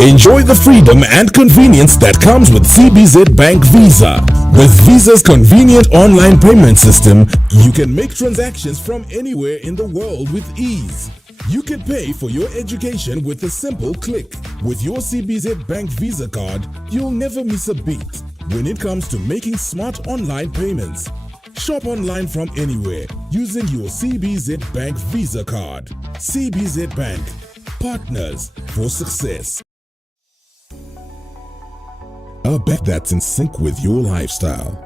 Enjoy the freedom and convenience that comes with CBZ Bank Visa. With Visa's convenient online payment system, you can make transactions from anywhere in the world with ease. You can pay for your education with a simple click. With your CBZ Bank Visa card, you'll never miss a beat when it comes to making smart online payments. Shop online from anywhere using your CBZ Bank Visa card. CBZ Bank, partners for success. A bank that's in sync with your lifestyle.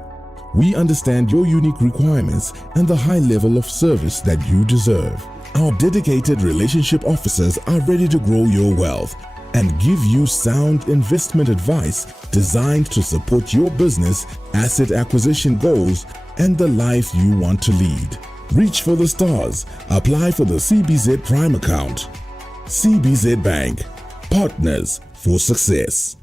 We understand your unique requirements and the high level of service that you deserve. Our dedicated relationship officers are ready to grow your wealth and give you sound investment advice designed to support your business, asset acquisition goals, and the life you want to lead. Reach for the stars. Apply for the CBZ Prime account. CBZ Bank, partners for success.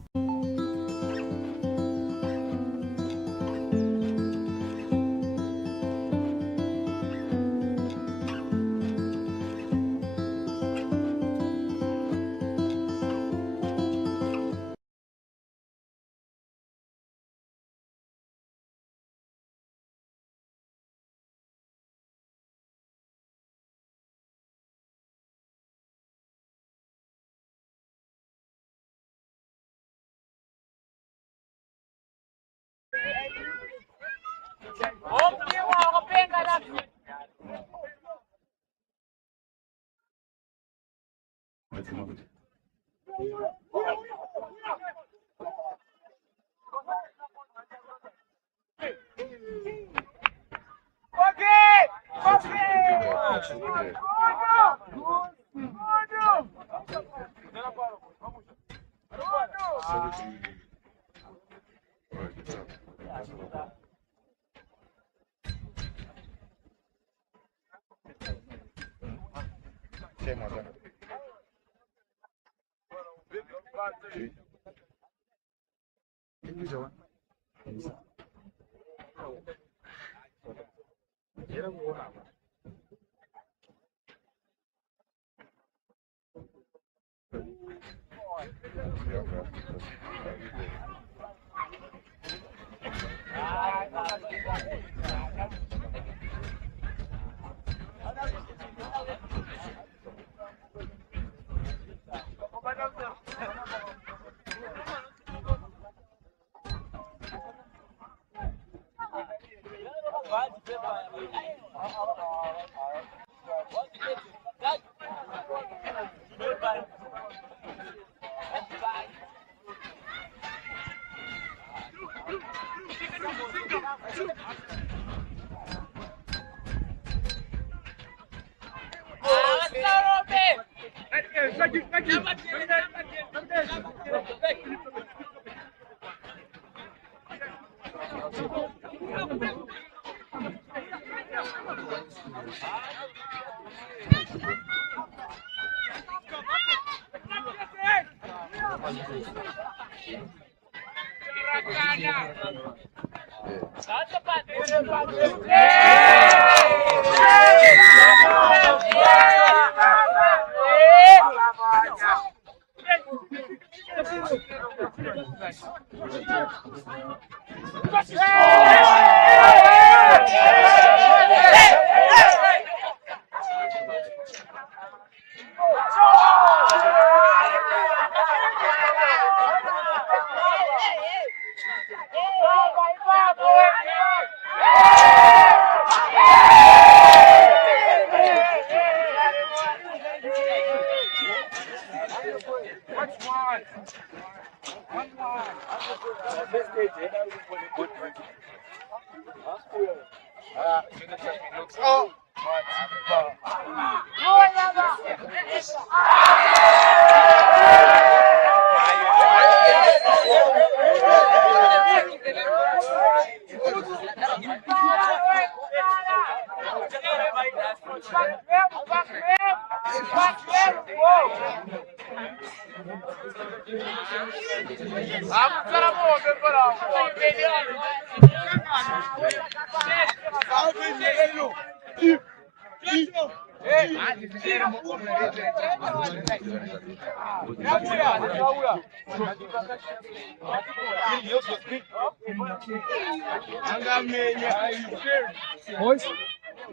Boys,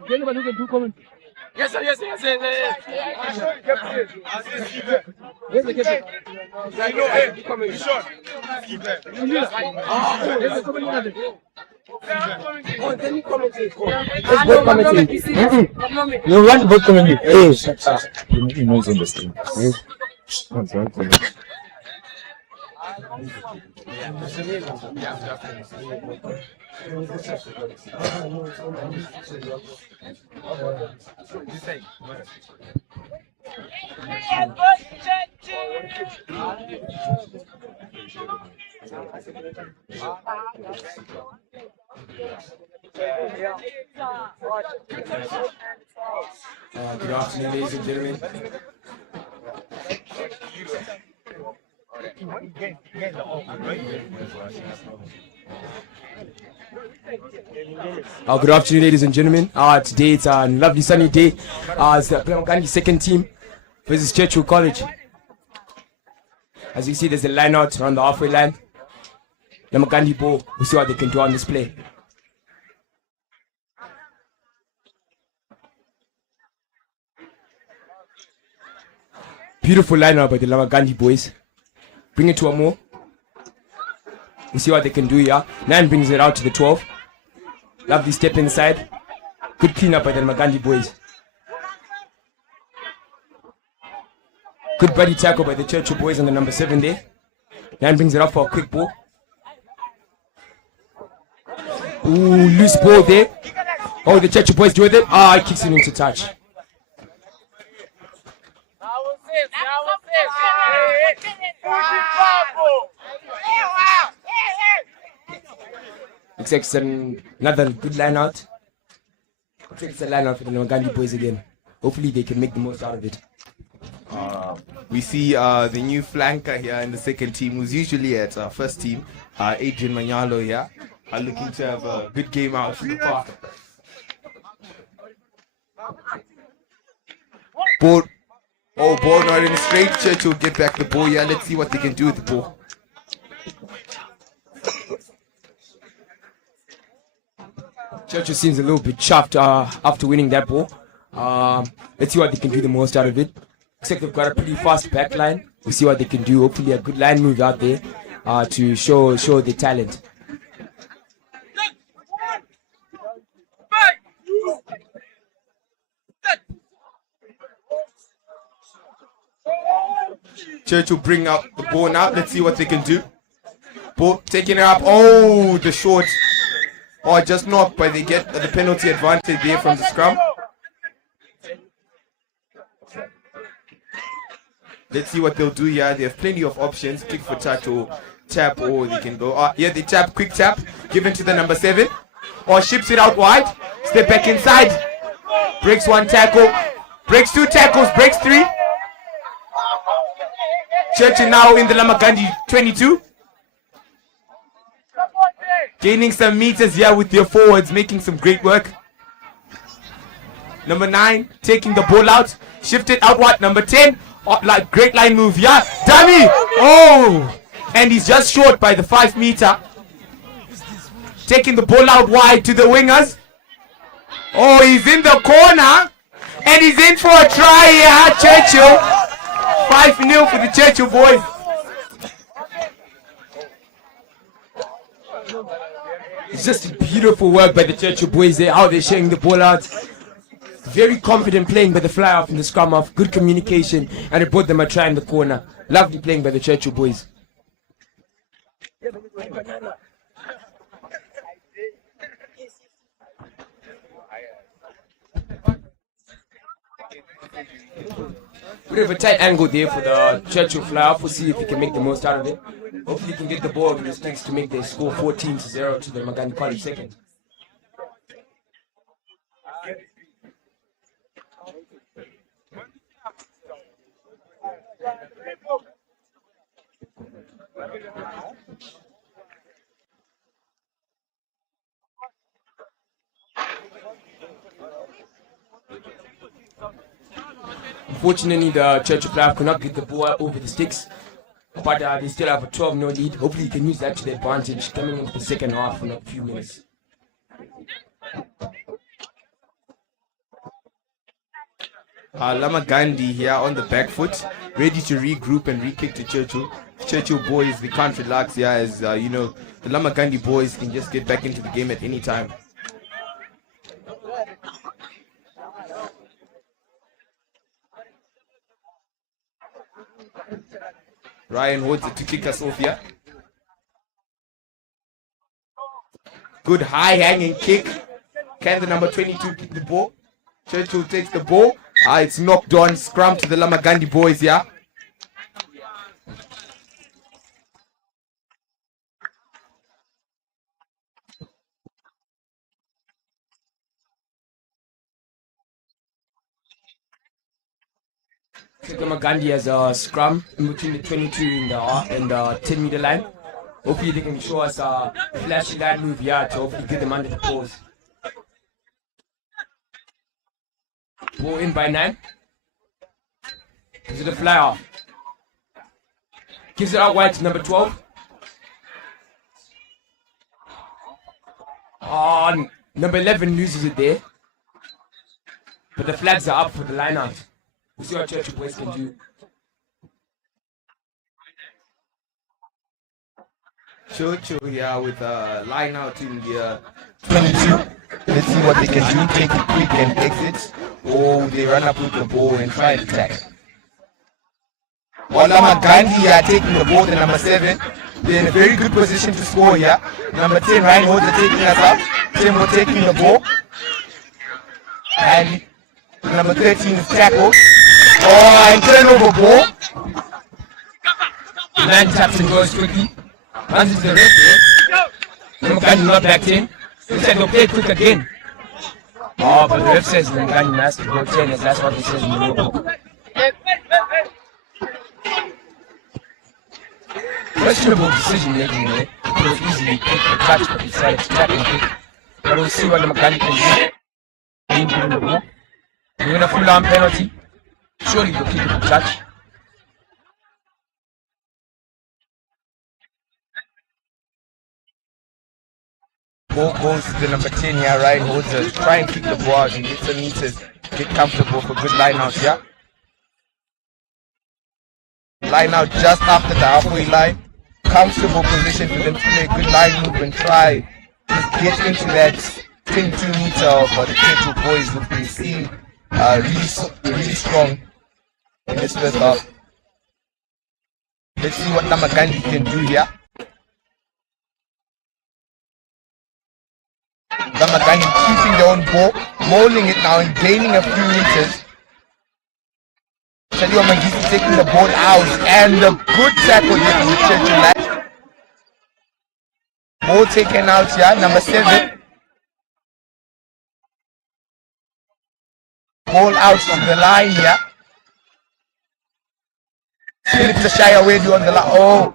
again, but you can do comment. Yes, sir, yes, sir, yes, sir. Yes, the captain. Oh, then you commentate. Let's both commentate. You want both commentate? Yes. You know it's on the screen. Good afternoon, ladies and gentlemen. Good afternoon, ladies and gentlemen. Today it's a lovely sunny day. It's the Lomagundi second team versus Churchill College. As you see, there's a line out around the halfway line. Lomagundi ball. We'll see what they can do on this play. Beautiful lineup by the Lomagundi boys. Bring it to a more. We see what they can do here. 9 brings it out to the 12. Lovely step inside. Good cleanup by the Lomagundi boys. Good body tackle by the Churchill boys on the number 7 there. 9 brings it up for a quick ball. Ooh, loose ball there. Oh, the Churchill boys do with it. He kicks it into touch. Looks like it's another good line out. Looks like it's a line out for the Lomagundi boys again. Hopefully they can make the most out of it. We see the new flanker here in the second team, who's usually at first team, Adrian Manyalo here, looking to have a good game out in the park. Ball not in straight. Churchill get back the ball here. Let's see what they can do with the ball. Churchill seems a little bit chuffed after winning that ball. Let's see what they can do the most out of it. Looks like they've got a pretty fast back line. We'll see what they can do. Hopefully a good line move out there to show their talent. Churchill bring out the ball now. Let's see what they can do. Ball taking it up. Oh, the short. Just knocked, but they get the penalty advantage there from the scrum. Let's see what they'll do here. They have plenty of options. Kick for touch or tap, or they can go. Here they tap, quick tap, given to the number 7. Or ships it out wide. Step back inside. Breaks 1 tackle. Breaks 2 tackles. Breaks 3. Churchill now in the Lomagundi 22. Gaining some meters here with their forwards, making some great work. Number 9 taking the ball out. Shifted outward. Number 10. Like great line move. Yeah. Dummy. Oh. And he's just short by the 5 meter. Taking the ball out wide to the wingers. Oh, he's in the corner. And he's in for a try here. Churchill. 5-0 for the Churchill boys. It's just beautiful work by the Churchill boys there, how they're sharing the ball out. Very confident playing by the fly off in the scrum off. Good communication, and it brought them a try in the corner. Lovely playing by the Churchill boys. Bit of a tight angle there for the Churchill fly off. We'll see if he can make the most out of it. Hopefully he can get the ball in this next to make their score 14-0 to the Lomagundi College second. Unfortunately, the Churchill player could not get the ball over the sticks, but they still have a 12-0 lead. Hopefully, you can use that to their advantage coming into the second half in a few minutes. Lomagundi here on the back foot, ready to regroup and re-kick to Churchill. Churchill boys, they can't relax here as, the Lomagundi boys can just get back into the game at any time. Ryan holds it to kick us off here. Good high hanging kick. Can the number 22 kick the ball? Churchill takes the ball. It's knocked on. Scrum to the Lomagundi boys here. Lomagundi has a scrum in between the 22 and the 10-meter line. Hopefully they can show us a flashy line move here to hopefully get them under the post. Ball in by 9. Gives it a fly off. Gives it out wide to number 12. Number 11 loses it there. But the flags are up for the line out. We'll see what Churchill boys can do. Churchill here with a line out in the 22. Let's see what they can do. Take it quick and exit. Or they run up with the ball and try and attack. Lomagundi are taking the ball to number 7. They're in a very good position to score here. Number 10, Ryan Holds are taking us up. 10 were taking the ball. And number 13 is tackled. And turnover ball. The man taps and goes quickly. Runs into the red there. Lomagundi not back in. He said they'll play quick again. But the ref says Lomagundi has to go 10 as that's what he says in the rule. Questionable decision making there. He could have easily picked the touch but decided to tap and kick. But we'll see what Lomagundi can do. Being given the ball. We're in a full arm penalty. Surely they'll kick it to touch. Ball goes to the number 10 here, Ryan Holds it. Try and kick the ball out and get some meters. Get comfortable for good line out here. Line out just after the halfway line. Comfortable position for them to play a good line move and try to get into that 22 meter for the Churchill boys who've been seen really strong in this first half. Let's see what Lomagundi can do here. Lomagundi keeping their own ball, holding it now and gaining a few meters. Chadiwa Magisi taking the ball out and a good tackle here from the Churchill line. Ball taken out here, number 7. Ball out to the line here. Philip to shy away on the line. Oh!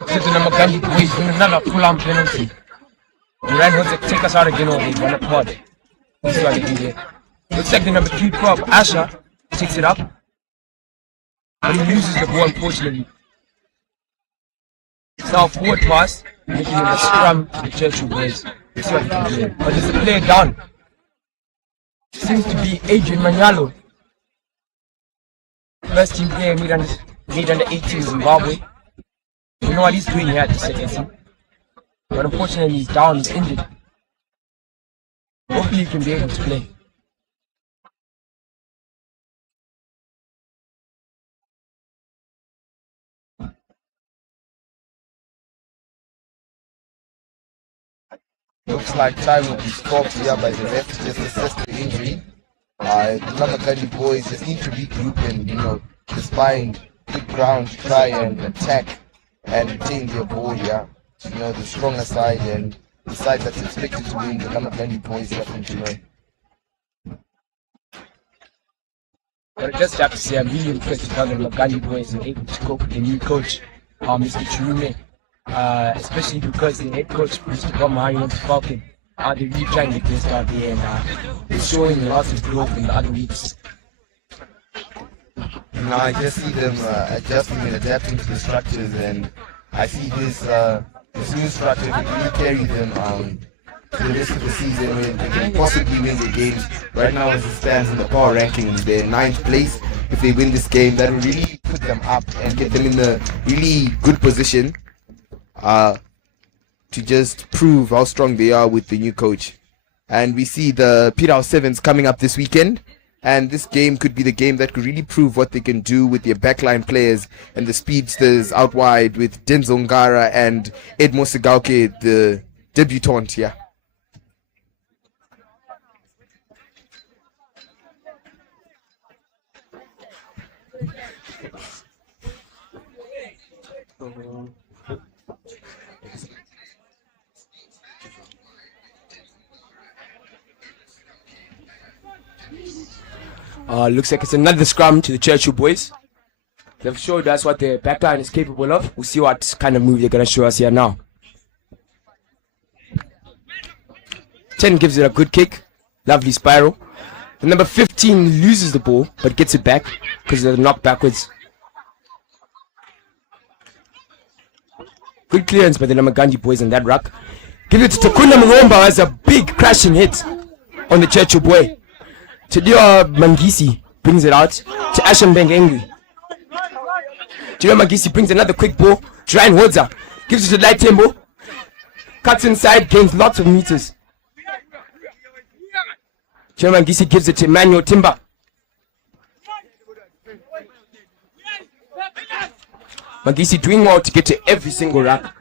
So the Lomagundi boys win another full-arm penalty. Ryan wants to take us out again or they run a pod. This is what they do here. Looks like the number 3 prop, Asher, takes it up. But he loses the ball unfortunately. It's now a forward pass, making it a scrum to the Churchill boys. This is what they can do. But there's a player down. Seems to be Adrian Manyalo. First team player made under 18 Zimbabwe. You know what he's doing here at the second team. But unfortunately he's down, he's injured. Hopefully he can be able to play. Looks like time will be stopped here by the ref to just assess the injury. The Lomagundi boys just need to regroup and, just find good ground to try and attack and retain their ball here. The stronger side and the side that's expected to win, the Lomagundi boys here from July. But I just have to say I'm really impressed with how the Lomagundi boys are able to cope with the new coach, Mr. Chirume. Especially because the head coach, Mr. Bomahari, went to Falcon. They're really trying to get this out there and they're showing lots of growth in the other weeks. Now I just see them adjusting and adapting to the structures, and I see this new structure will really carry them to the rest of the season where they can possibly win the games. Right now, as it stands in the power rankings, they're 9th place. If they win this game, that will really put them up and get them in a really good position to just prove how strong they are with the new coach. And we see the Pirao Sevens coming up this weekend. And this game could be the game that could really prove what they can do with their backline players and the speedsters out wide with Denzo Ngara and Edmo Sigauke, the debutant here. Looks like it's another scrum to the Churchill boys. They've showed us what their backline is capable of. We'll see what kind of move they're going to show us here now. 10 gives it a good kick. Lovely spiral. The number 15 loses the ball, but gets it back because of the knock backwards. Good clearance by the Lomagundi boys on that ruck. Give it to Takunda Muromba, has a big crashing hit on the Churchill boy. Chidio Mangisi brings it out to Asham Bengengwi. Chidio Mangisi brings another quick ball to Ryan Hodza. Gives it to Light Tembo. Cuts inside, gains lots of meters. Chidio Mangisi gives it to Emmanuel Timber. Mangisi doing well to get to every single rack.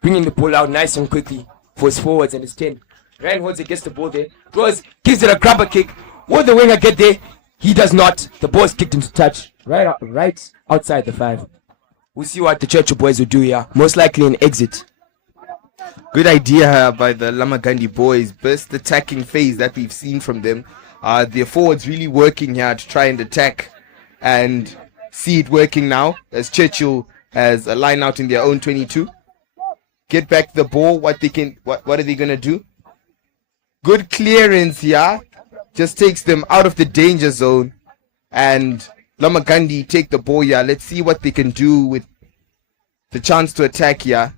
Bringing the ball out nice and quickly for his forwards and his 10. Ryan Hodza gets the ball there. Draws, gives it a grabber kick. Will the winger get there? He does not. The ball is kicked into touch. Right outside the 5. We'll see what the Churchill boys will do here. Most likely an exit. Good idea by the Lomagundi boys. Best attacking phase that we've seen from them. Their forwards really working here to try and attack. And see it working now as Churchill has a line out in their own 22. Get back the ball. What are they going to do? Good clearance here. Just takes them out of the danger zone. And Lomagundi take the ball here. Let's see what they can do with the chance to attack here.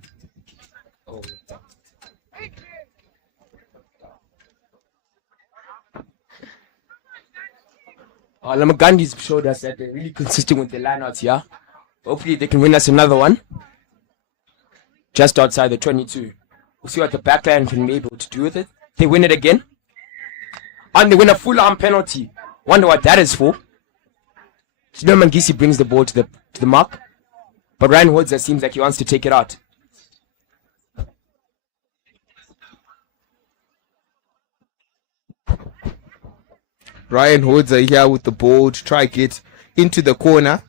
Lomagundi's showed us that they're really consistent with the lineouts here. Hopefully they can win us another one. Just outside the 22. We'll see what the backline can be able to do with it. They win it again. And they win a full arm penalty. Wonder what that is for. Chido Mangisi brings the ball to the mark. But Ryan Hodza seems like he wants to take it out. Ryan Hodza here with the ball to try get into the corner.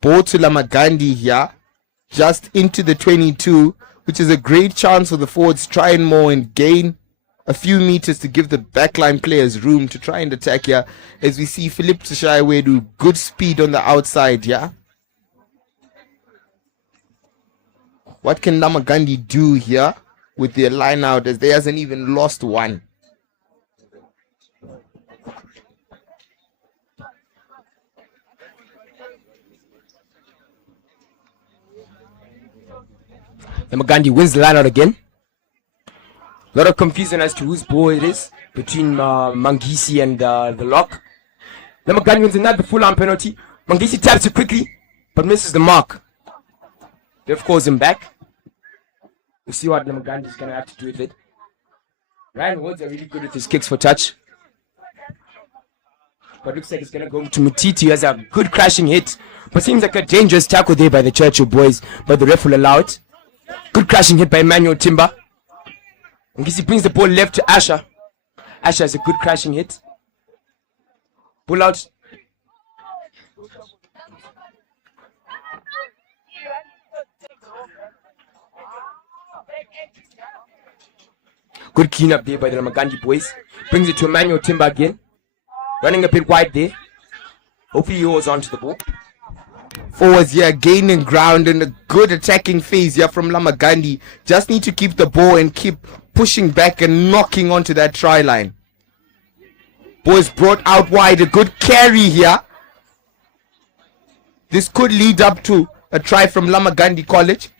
Ball to Lomagundi here. Just into the 22. Which is a great chance for the forwards to try and more and gain a few meters to give the backline players room to try and attack here. As we see Philip Tshiawe do good speed on the outside, yeah. What can Lomagundi do here with their line out as they hasn't even lost one? Lomagundi wins the line out again. A lot of confusion as to whose ball it is between Mangisi and the lock. Lomagundi wins another full arm penalty. Mangisi taps it quickly, but misses the mark. Ref calls him back. We'll see what Lomagundi is going to have to do with it. Ryan Woods are really good with his kicks for touch. But looks like it's going to go to Mutiti, who has a good crashing hit. But seems like a dangerous tackle there by the Churchill boys, but the ref will allow it. Good crashing hit by Emmanuel Timber. Mangisi brings the ball left to Asher. Asher has a good crashing hit. Pull out. Good cleanup there by the Lomagundi boys. Brings it to Emmanuel Timber again. Running a bit wide there. Hopefully he holds on to the ball. Forwards here gaining ground in a good attacking phase here from Lomagundi. Just need to keep the ball and keep pushing back and knocking onto that try line. Boys brought out wide. A good carry here. This could lead up to a try from Lomagundi College.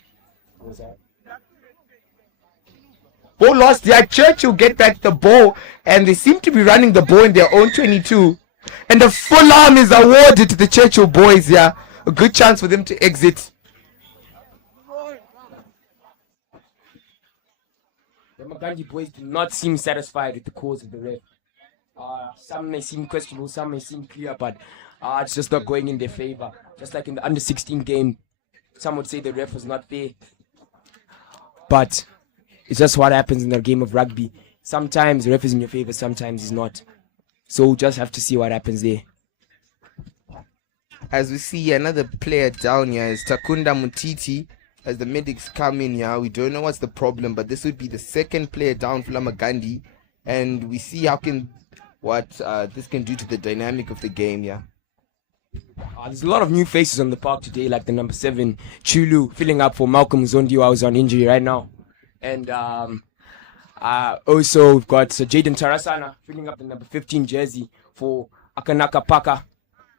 Ball lost there. Churchill get back the ball, and they seem to be running the ball in their own 22. And the full arm is awarded to the Churchill boys here. A good chance for them to exit. The Lomagundi boys do not seem satisfied with the calls of the ref. Some may seem questionable, some may seem clear, but it's just not going in their favor. Just like in the under 16 game, some would say the ref was not fair. But it's just what happens in a game of rugby. Sometimes the ref is in your favor, sometimes he's not. So just have to see what happens there. As we see another player down here is Takunda Mutiti. As the medics come in here, we don't know what's the problem, but this would be the second player down for Lomagundi, and we see what this can do to the dynamic of the game. There's a lot of new faces on the park today, like the number 7 Chulu filling up for Malcolm Zondi, who was on injury right now, and also we've got Jaden Tarasana filling up the number 15 jersey for Akanaka Paka,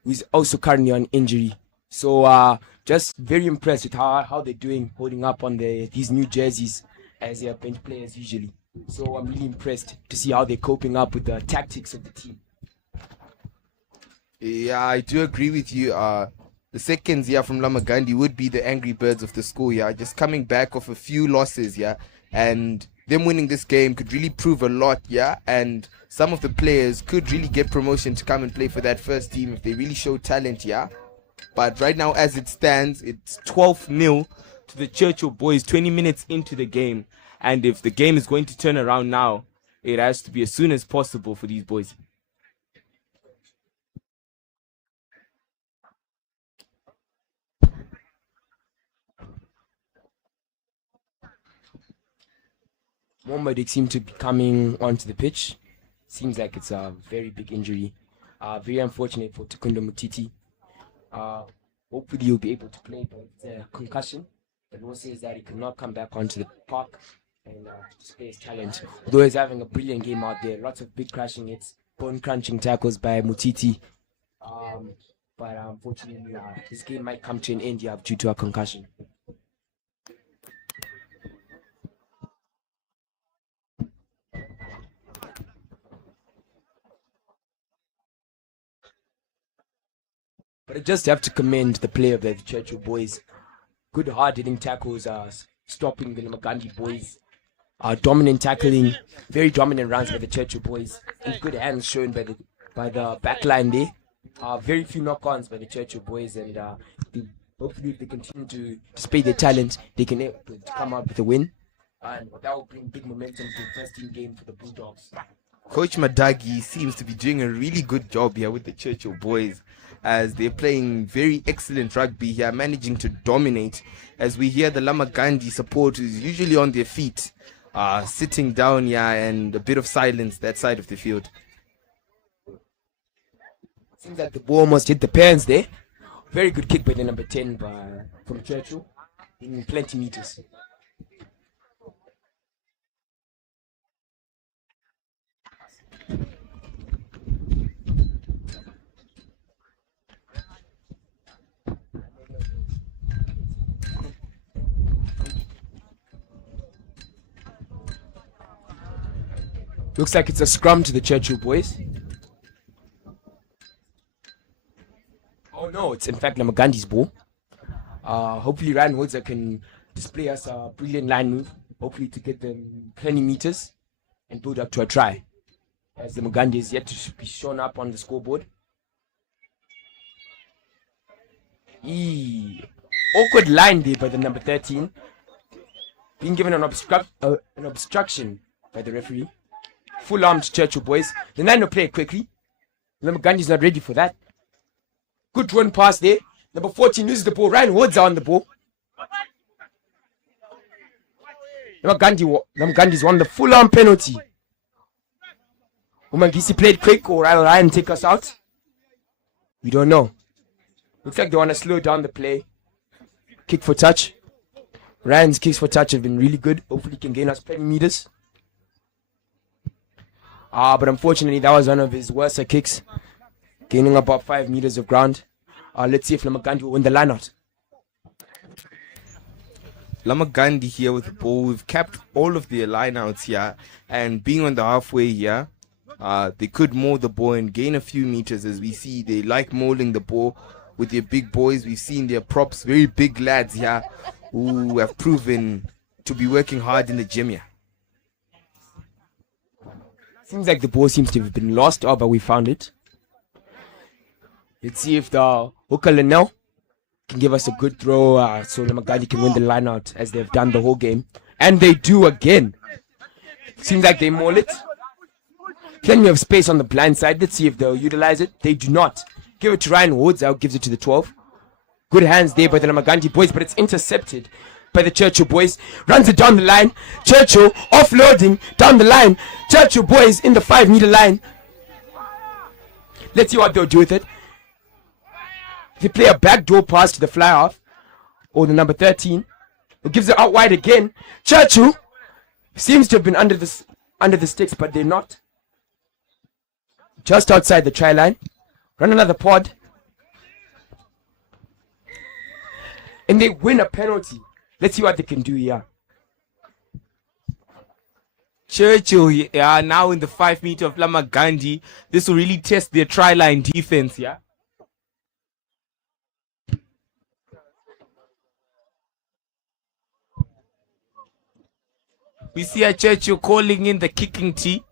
who's also currently on injury. So just very impressed with how they're doing, holding up on these new jerseys as their bench players usually. So I'm really impressed to see how they're coping up with the tactics of the team. Yeah, I do agree with you. The seconds here from Lomagundi would be the Angry Birds of the school, just coming back off a few losses, and them winning this game could really prove a lot, and some of the players could really get promotion to come and play for that first team if they really show talent, But right now, as it stands, it's 12-0 to the Churchill boys 20 minutes into the game, and if the game is going to turn around now, it has to be as soon as possible for these boys. More medics seem to be coming onto the pitch. Seems like it's a very big injury. Very unfortunate for Takunda Mutiti. Hopefully he'll be able to play, but it's a concussion. The law says that he cannot come back onto the park and display his talent. Although he's having a brilliant game out there. Lots of big crashing hits, bone crunching tackles by Mutiti. But unfortunately, his game might come to an end due to a concussion. But I just have to commend the play of the Churchill boys. Good hard-hitting tackles, stopping the Lomagundi boys. Dominant tackling, very dominant runs by the Churchill boys. And good hands shown by the back line there. Very few knock-ons by the Churchill boys, and hopefully if they continue to display their talent, they can to come out with a win. And that will bring big momentum to the first team game for the Bulldogs. Coach Madagi seems to be doing a really good job here with the Churchill boys, as they're playing very excellent rugby here, managing to dominate. As we hear the Lomagundi supporters usually on their feet, sitting down here, and a bit of silence that side of the field. Seems like the ball almost hit the pans there. Very good kick by the number 10 from Churchill in plenty meters. Looks like it's a scrum to the Churchill boys. Oh no, it's in fact Lomagundi's ball. Hopefully Ryan Woodser can display us a brilliant line move. Hopefully to get them plenty meters and build up to a try. As the Lomagundi is yet to be shown up on the scoreboard. Awkward line there by the number 13. Being given an obstruction by the referee. Full arm to Churchill boys. The 9 will play it quickly. Lomagundi's not ready for that. Good run pass there. Number 14 loses the ball. Ryan Woods on the ball. Lomagundi's won the full arm penalty. Umangisi played quick, or Ryan take us out. We don't know. Looks like they want to slow down the play. Kick for touch. Ryan's kicks for touch have been really good. Hopefully he can gain us plenty meters. But unfortunately, that was one of his worst kicks, gaining about 5 meters of ground. Let's see if Lomagundi will win the lineout. Lomagundi here with the ball. We've capped all of their lineouts here, and being on the halfway here, they could mold the ball and gain a few meters. As we see, they like molding the ball with their big boys. We've seen their props, very big lads here, who have proven to be working hard in the gym here. Seems like the ball seems to have been lost, but we found it. Let's see if the hooker Linnell can give us a good throw, so Lomagundi can win the lineout as they've done the whole game. And they do again. Seems like they maul it. Plenty of space on the blind side. Let's see if they'll utilize it. They do not. Give it to Ryan Woods. Out gives it to the 12. Good hands there by the Lomagundi boys, but it's intercepted by the Churchill boys. Runs it down the line. Churchill offloading down the line. Churchill boys in the 5-meter line. Let's see what they'll do with it. They play a backdoor pass to the fly half, or the number 13, who gives it out wide again. Churchill seems to have been under the sticks, but they're not. Just outside the try line. Run another pod. And they win a penalty. Let's see what they can do here. Churchill now in the 5 meter of Lomagundi. This will really test their try line defense, yeah. We see a Churchill calling in the kicking tee.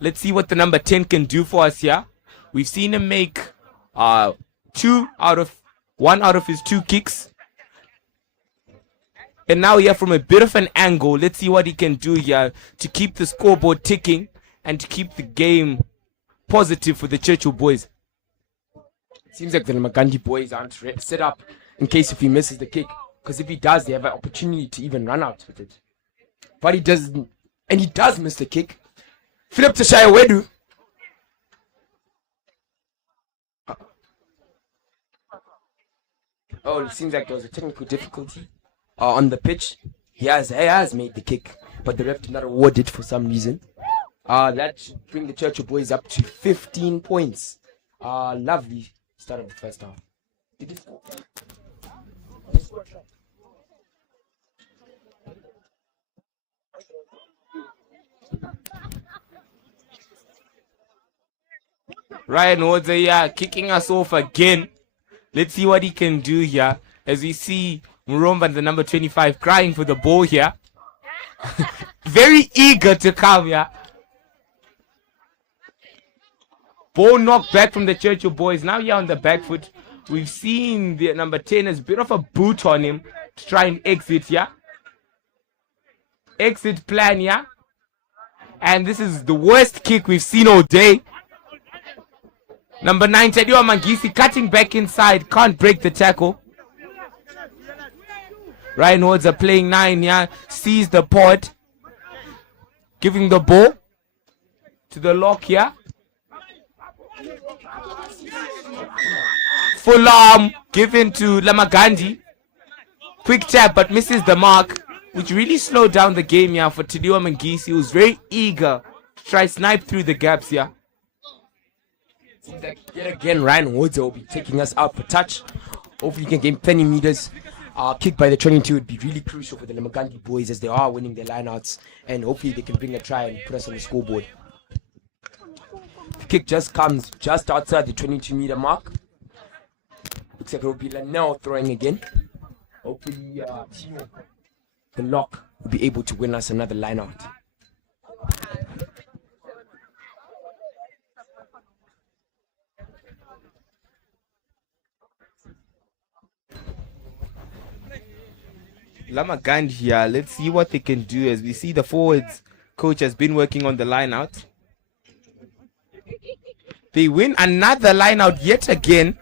Let's see what the number 10 can do for us here. We've seen him make 1 out of his 2 kicks. And now here from a bit of an angle, let's see what he can do here to keep the scoreboard ticking and to keep the game positive for the Churchill boys. Seems like the Lomagundi boys aren't set up in case if he misses the kick. Because if he does, they have an opportunity to even run out with it. But he doesn't, and he does miss the kick. Philip Tashayawedu. Oh, it seems like there was a technical difficulty on the pitch. He has made the kick, but the ref did not award it for some reason. That should bring the Churchill boys up to 15 points. Lovely start of the first half. Did it score? Ryan Woods here kicking us off again. Let's see what he can do here. As we see Muromba, the number 25, crying for the ball here. Very eager to come here. Ball knocked back from the Churchill boys. Now here on the back foot. We've seen the number 10 has a bit of a boot on him to try and exit here. Exit plan here. And this is the worst kick we've seen all day. Number 9, Tediwa Mangisi, cutting back inside. Can't break the tackle. Ryan Woods are playing 9 here. Sees the pod. Giving the ball to the lock here. Full arm given to Lomagundi. Quick tap but misses the mark, which really slowed down the game here for Tediwa Mangisi, who's very eager to try snipe through the gaps here. Seems like yet again Ryan Woods will be taking us out for touch. Hopefully he can gain 20 meters. Kick by the 22 would be really crucial for the Lomagundi boys as they are winning their lineouts, and hopefully they can bring a try and put us on the scoreboard. The kick just comes just outside the 22-meter mark. Looks like it will be Linnell throwing again. Hopefully Tino, the lock, will be able to win us another lineout. Lomagundi here. Let's see what they can do as we see the forwards coach has been working on the line out. They win another line out yet again.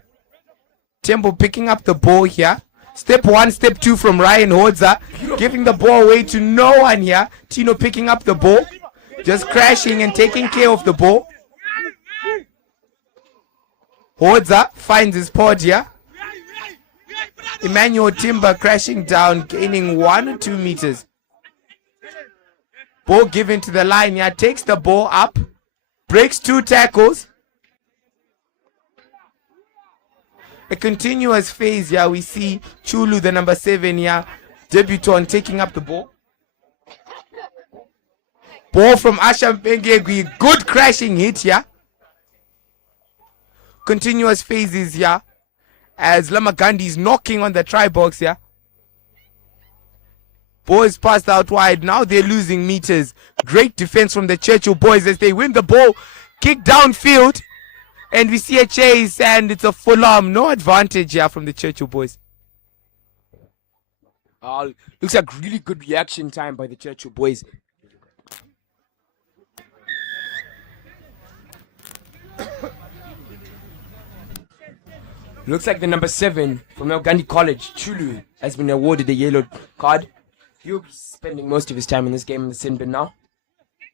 Temple picking up the ball here. Step 1, step 2 from Ryan Hodza. Giving the ball away to no one here. Tino picking up the ball. Just crashing and taking care of the ball. Hodza finds his pod here. Emmanuel Timber crashing down, gaining 1 or 2 meters. Ball given to the line here, takes the ball up. breaks 2 tackles. A continuous phase here. We see Chulu, the number 7 here, debutant, taking up the ball. Ball from Asha Mbengegwi. Good crashing hit here. Continuous phases here as Lomagundi is knocking on the try box here. Ball is passed out wide. Now they're losing meters. Great defense from the Churchill boys as they win the ball. Kick downfield. And we see a chase and it's a full arm. No advantage here from the Churchill boys. Looks like really good reaction time by the Churchill boys. Looks like the number 7 from Lomagundi College, Chulu, has been awarded a yellow card. He'll be spending most of his time in this game in the sin bin now.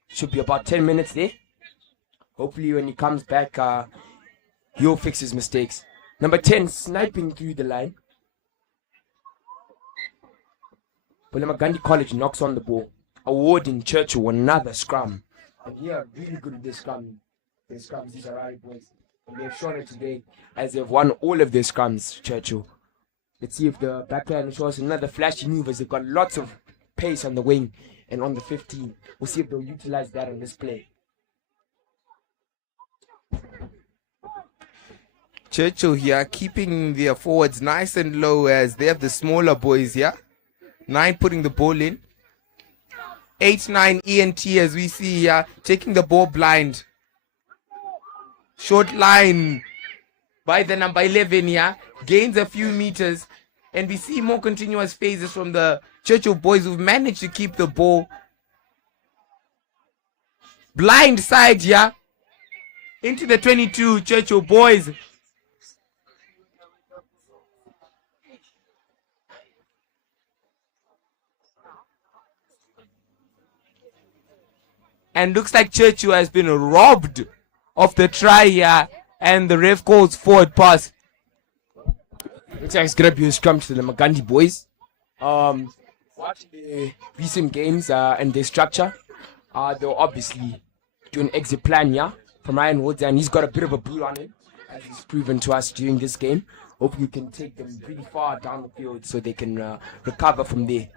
Should be about 10 minutes there. Hopefully when he comes back, he'll fix his mistakes. Number 10 sniping through the line. But Lomagundi College knocks on the ball, awarding Churchill another scrum. And yeah, really good at this scrum. The scrums, these are right boys. And they've shown it today as they've won all of their scrums, Churchill. Let's see if the backline shows another flashy move as they've got lots of pace on the wing and on the 15. We'll see if they'll utilize that on this play. Churchill here keeping their forwards nice and low as they have the smaller boys here. 9 putting the ball in. 8-9 ENT as we see here taking the ball blind. Short line by the number 11 here. Gains a few meters. And we see more continuous phases from the Churchill boys who've managed to keep the ball blind side here. Into the 22 Churchill boys. And looks like Churchill has been robbed of the try here. And the ref calls forward pass. Looks like it's going to be a scrum to the Lomagundi boys. Watching the recent games and their structure, they'll obviously do an exit plan here from Ryan Woods. And he's got a bit of a boot on him, as he's proven to us during this game. Hopefully we can take them pretty far down the field so they can recover from there.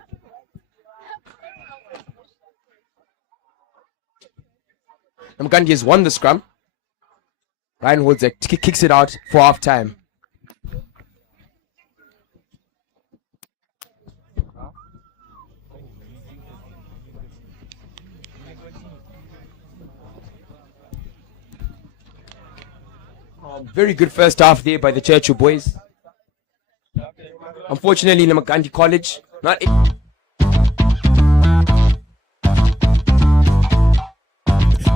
Lomagundi has won the scrum. Ryan Woods kicks it out for half time. Very good first half there by the Churchill boys. Unfortunately, Lomagundi College not.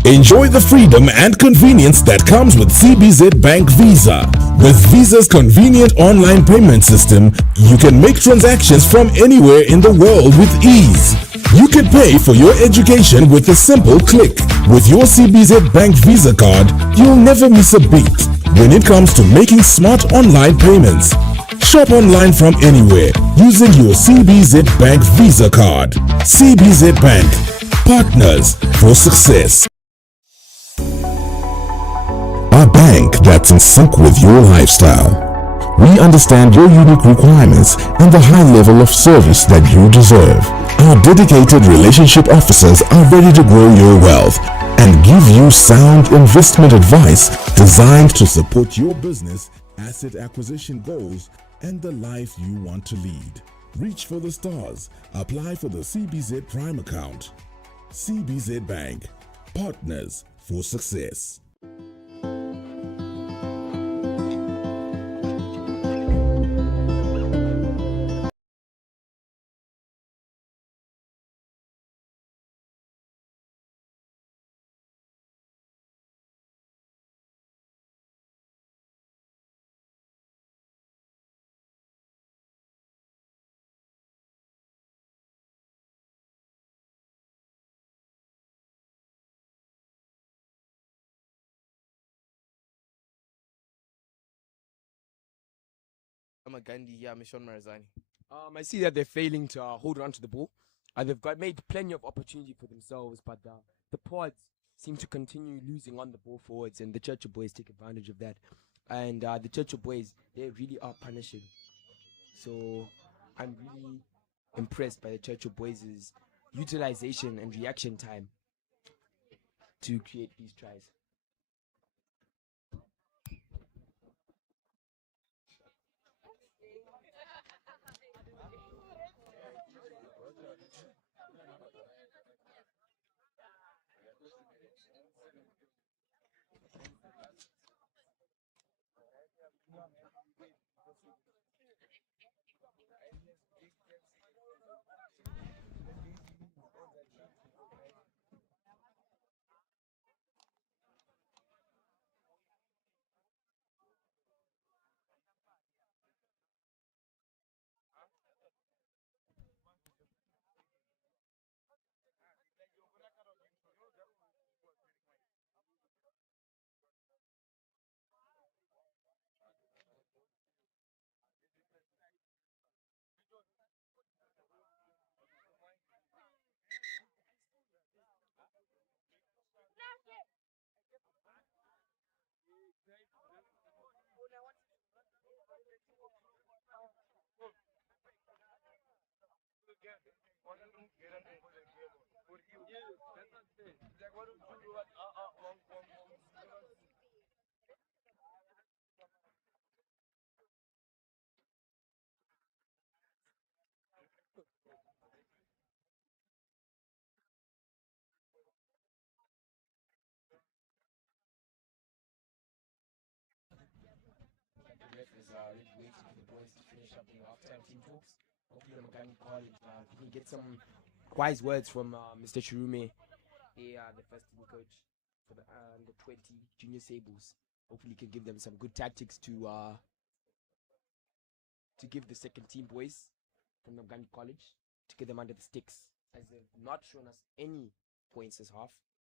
Enjoy the freedom and convenience that comes with CBZ Bank Visa. With Visa's convenient online payment system, you can make transactions from anywhere in the world with ease. You can pay for your education with a simple click. With your CBZ Bank Visa card, you'll never miss a beat when it comes to making smart online payments. Shop online from anywhere using your CBZ Bank Visa card. CBZ Bank, partners for success. A bank that's in sync with your lifestyle. We understand your unique requirements and the high level of service that you deserve. Our dedicated relationship officers are ready to grow your wealth and give you sound investment advice designed to support your business, asset acquisition goals, and the life you want to lead. Reach for the stars. Apply for the CBZ Prime account. CBZ Bank, partners for success. Lomagundi, yeah, Mission Marazani. I see that they're failing to hold on to the ball. They've made plenty of opportunity for themselves, but the pods seem to continue losing on the ball forwards, and the Churchill boys take advantage of that. And the Churchill boys, they really are punishing. So I'm really impressed by the Churchill boys' utilization and reaction time to create these tries. The ref is really waiting for the boys to finish up in the halftime team talks. Hopefully, Lomagundi College can get some wise words from Mr. Chirume, the first team coach for the under 20 junior Sables. Hopefully, he can give them some good tactics to give the second team boys from Lomagundi College to get them under the sticks, as they've not shown us any points this half.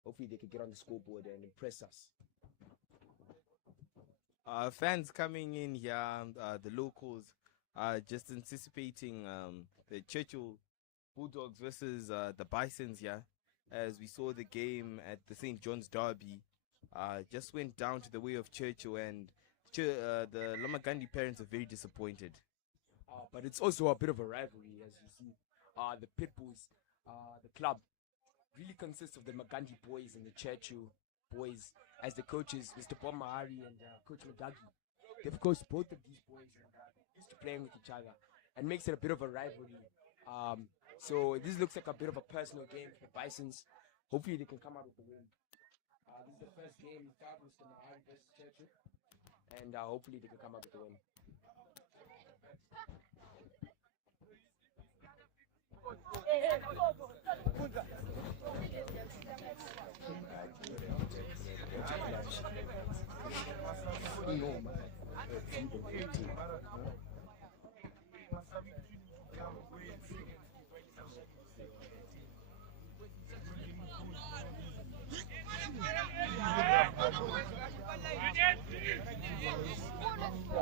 Hopefully, they could get on the scoreboard and impress us. Fans coming in here, the locals, just anticipating the Churchill Bulldogs versus the Bisons here, as we saw the game at the St. John's Derby just went down to the way of Churchill, and the Lomagundi parents are very disappointed. But it's also a bit of a rivalry, as you see. The Pitbulls, the club, really consists of the Magandi boys and the Churchill boys, as the coaches, Mr. Bob Mahari and Coach Mudagi. They've coached both of these boys and used to playing with each other, and makes it a bit of a rivalry. So this looks like a bit of a personal game for the Bisons. Hopefully they can come out with the win. This is the first game we start with Mr. Mahari versus Churchill, and hopefully they can come out with the win.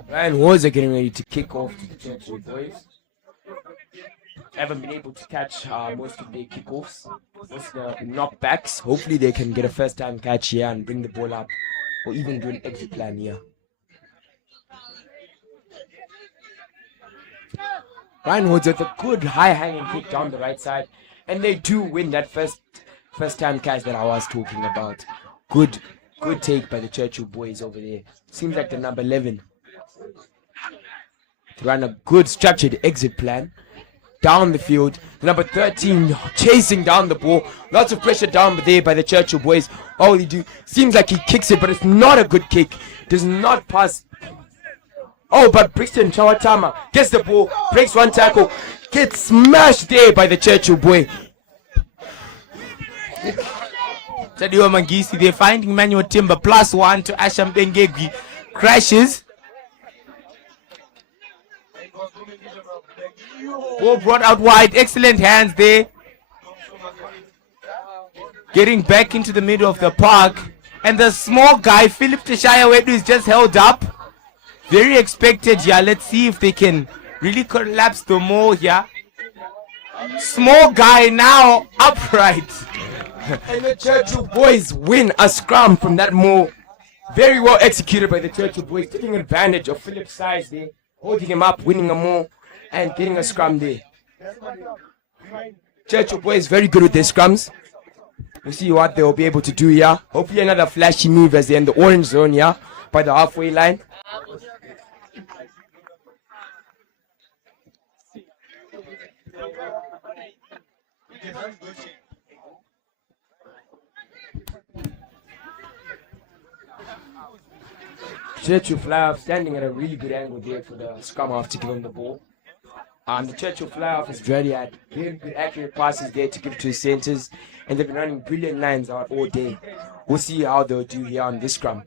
Ryan Horza getting ready to kick off to the Churchill boys. Haven't been able to catch most of their kickoffs, most of the knockbacks. Hopefully they can get a first time catch here and bring the ball up, or even do an exit plan here. Ryan Woods with a good high hanging kick down the right side, and they do win that first time catch that I was talking about. Good take by the Churchill boys over there. Seems like the number 11 to run a good structured exit plan down the field. Number 13 chasing down the ball. Lots of pressure down there by the Churchill boys. All he do seems like he kicks it, but it's not a good kick. Does not pass. Oh, but Brixton Chawatama gets the ball, breaks one tackle, gets smashed there by the Churchill boy. Sadio Mangisi, they're finding Manuel Timber +1 to Asham Bengegi. Crashes. Ball brought out wide. Excellent hands there. Getting back into the middle of the park. And the small guy, Philip Teshayawedu, is just held up. Very expected here. Let's see if they can really collapse the mall here. Small guy now upright. And the Churchill boys win a scrum from that move. Very well executed by the Churchill boys, taking advantage of Philip's size there, holding him up, winning a move, and getting a scrum there. Churchill boys very good with their scrums. We'll see what they'll be able to do here. Hopefully another flashy move as they're in the orange zone here by the halfway line. Churchill fly off, standing at a really good angle there for the scrum half to give him the ball. The Churchill fly off is ready at very good accurate passes there to give to his centers, and they've been running brilliant lines out all day. We'll see how they'll do here on this scrum.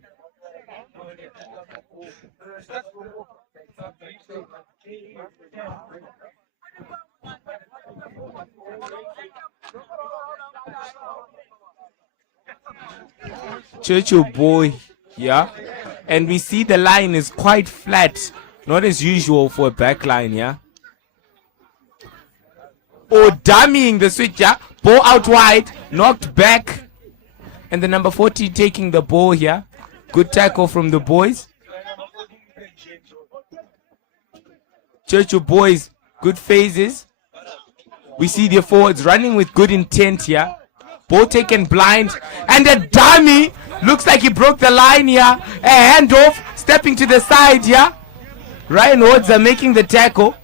Churchill boy, yeah, and we see the line is quite flat, not as usual for a back line, yeah. Oh, dummying the switch, yeah. Ball out wide, knocked back, and the number 40 taking the ball here. Good tackle from the boys. Churchill boys, good phases. We see their forwards running with good intent here. Ball taken blind, and a dummy. Looks like he broke the line here. A handoff, stepping to the side here. Ryan Woods are making the tackle.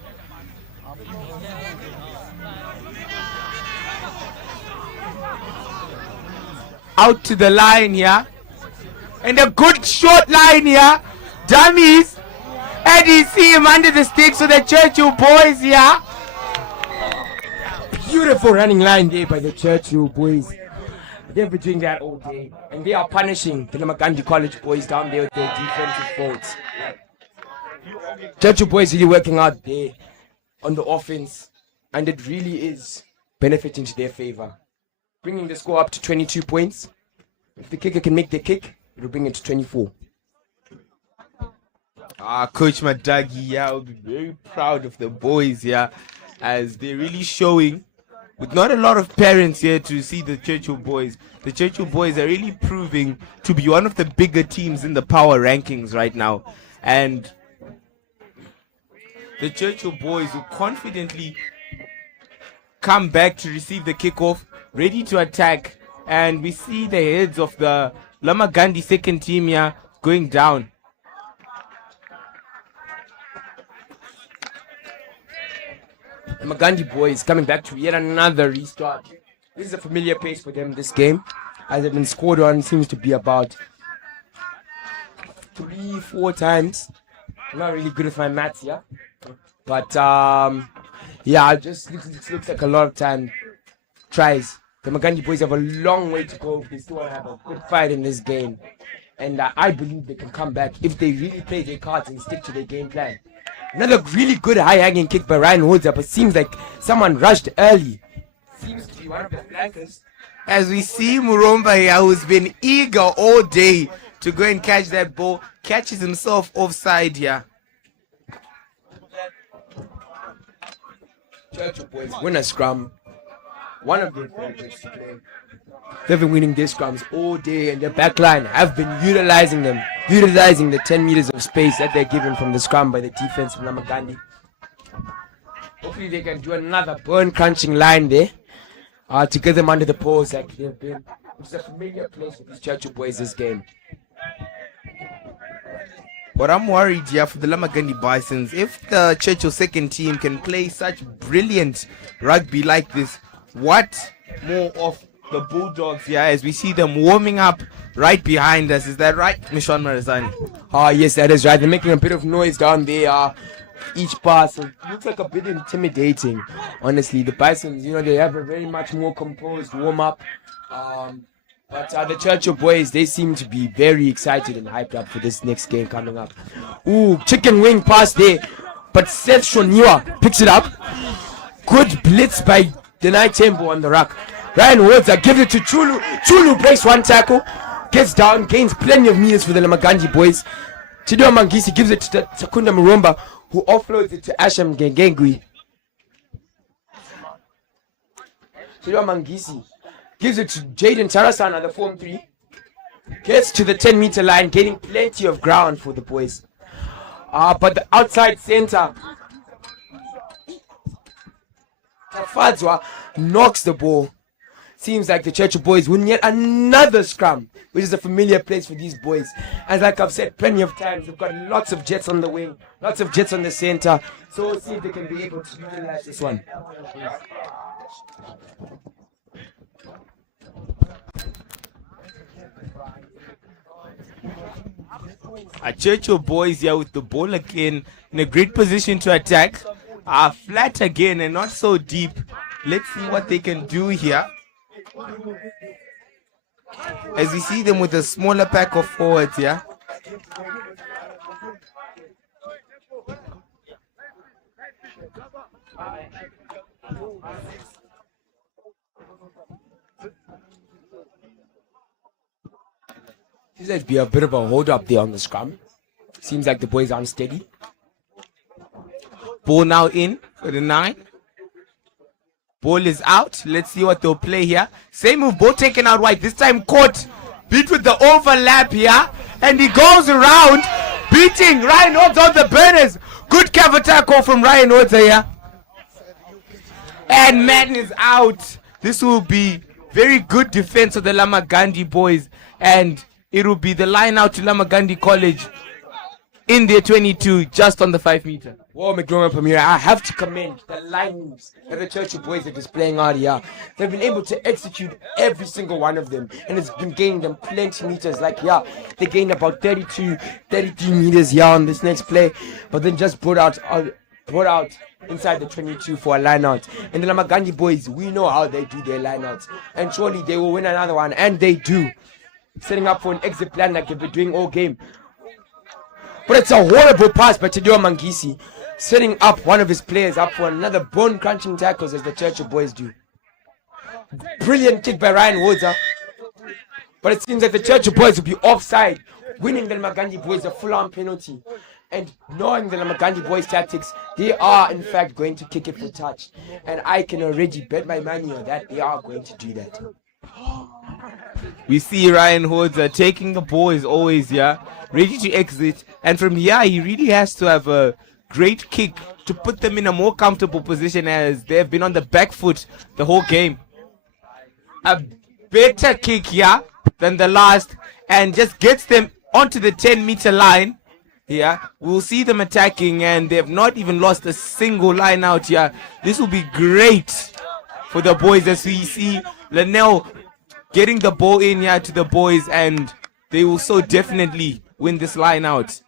Out to the line here. And a good short line here. Dummies. And you see him under the sticks of the Churchill boys here. Beautiful running line there by the Churchill boys. They've been doing that all day. And they are punishing the Lomagundi College boys down there with their defensive faults. Churchill boys really working out there on the offense. And it really is benefiting to their favor. Bringing the score up to 22 points. If the kicker can make the kick, it'll bring it to 24. Coach Madagi, yeah, will be very proud of the boys here, as they're really showing, with not a lot of parents here to see the Churchill boys. The Churchill boys are really proving to be one of the bigger teams in the power rankings right now. And the Churchill boys will confidently come back to receive the kickoff, ready to attack. And we see the heads of the Lomagundi second team here going down. The Lomagundi boys coming back to yet another restart. This is a familiar pace for them this game, as they've been scored on, seems to be about 3-4 times. I'm not really good with my maths, yeah, but yeah, it just looks like a lot of time tries. The Lomagundi boys have a long way to go if they still want to have a good fight in this game, and I believe they can come back if they really play their cards and stick to their game plan. Another really good high-hanging kick by Ryan Woods, but seems like someone rushed early. Seems to be one of the flankers. As we see Muromba here, who's been eager all day to go and catch that ball, catches himself offside here. Churchill boys win a scrum. One of their favorites to play. They've been winning their scrums all day, and their backline have been utilizing them, utilizing the 10 meters of space that they're given from the scrum by the defense from Lomagundi. Hopefully they can do another burn crunching line there to get them under the poles like they've been. It's a familiar place for these Churchill boys this game. But I'm worried here for the Lomagundi Bisons. If the Churchill second team can play such brilliant rugby like this, what more of the Bulldogs here, as we see them warming up right behind us? Is that right, Mishwan Marazani? Yes, that is right. They're making a bit of noise down there. Each pass looks like a bit intimidating. Honestly, the Bisons, they have a very much more composed warm-up. But the Churchill boys, they seem to be very excited and hyped up for this next game coming up. Ooh, chicken wing pass there. But Seth Shoniwa picks it up. Good blitz by Denai Tembo on the ruck. Ryan Woods gives it to Chulu. Chulu breaks one tackle, gets down, gains plenty of meters for the Lomagundi boys. Chidiwa Mangisi gives it to Takunda Muromba, who offloads it to Asham Gengengui. Chidiwa Mangisi Gives it to Jaden Tarasana, the Form 3. Gets to the 10-meter line, getting plenty of ground for the boys. But the outside center, Tafadzwa, knocks the ball. Seems like the Churchill boys win yet another scrum, which is a familiar place for these boys. As like I've said plenty of times, we've got lots of jets on the wing, lots of jets on the center. So we'll see if they can be able to utilize this one. Churchill boys here with the ball again in a great position to attack. Flat again and not so deep. Let's see what they can do here. As we see them with a smaller pack of forwards here. Seems like be a bit of a hold up there on the scrum. Seems like the boys are unsteady. Ball now in for the 9. Ball is out. Let's see what they'll play here. Same move, ball taken out wide. This time caught. Beat with the overlap here. And he goes around, beating Ryan Hodder on the burners. Good cover tackle from Ryan Hodder here. And man is out. This will be very good defense of the Lomagundi boys. And it will be the line out to Lomagundi College in their 22, just on the 5 meter. Whoa, McDormand Premier, I have to commend the line moves that the Churchill boys are displaying out here. They've been able to execute every single one of them, and it's been gaining them plenty meters. Like, yeah, they gained about 33 meters here on this next play, but then just brought out inside the 22 for a line out. And the Lomagundi boys, we know how they do their line outs, and surely they will win another one, and they do. Setting up for an exit plan like they've been doing all game. But it's a horrible pass by Tadeo Mangisi, setting up one of his players up for another bone-crunching tackles as the Churchill boys do. Brilliant kick by Ryan Hodder. But it seems like the Churchill boys will be offside, winning the Lomagundi boys a full-on penalty. And knowing the Lomagundi boys' tactics, they are in fact going to kick it for touch. And I can already bet my money on that they are going to do that. We see Ryan Hodder taking the ball as always here, ready to exit. And from here, he really has to have a great kick to put them in a more comfortable position as they have been on the back foot the whole game. A better kick here than the last and just gets them onto the 10-meter line. Here, we'll see them attacking and they have not even lost a single line out here. This will be great for the boys as we see Linnell getting the ball in here to the boys, and they will so definitely win this line out.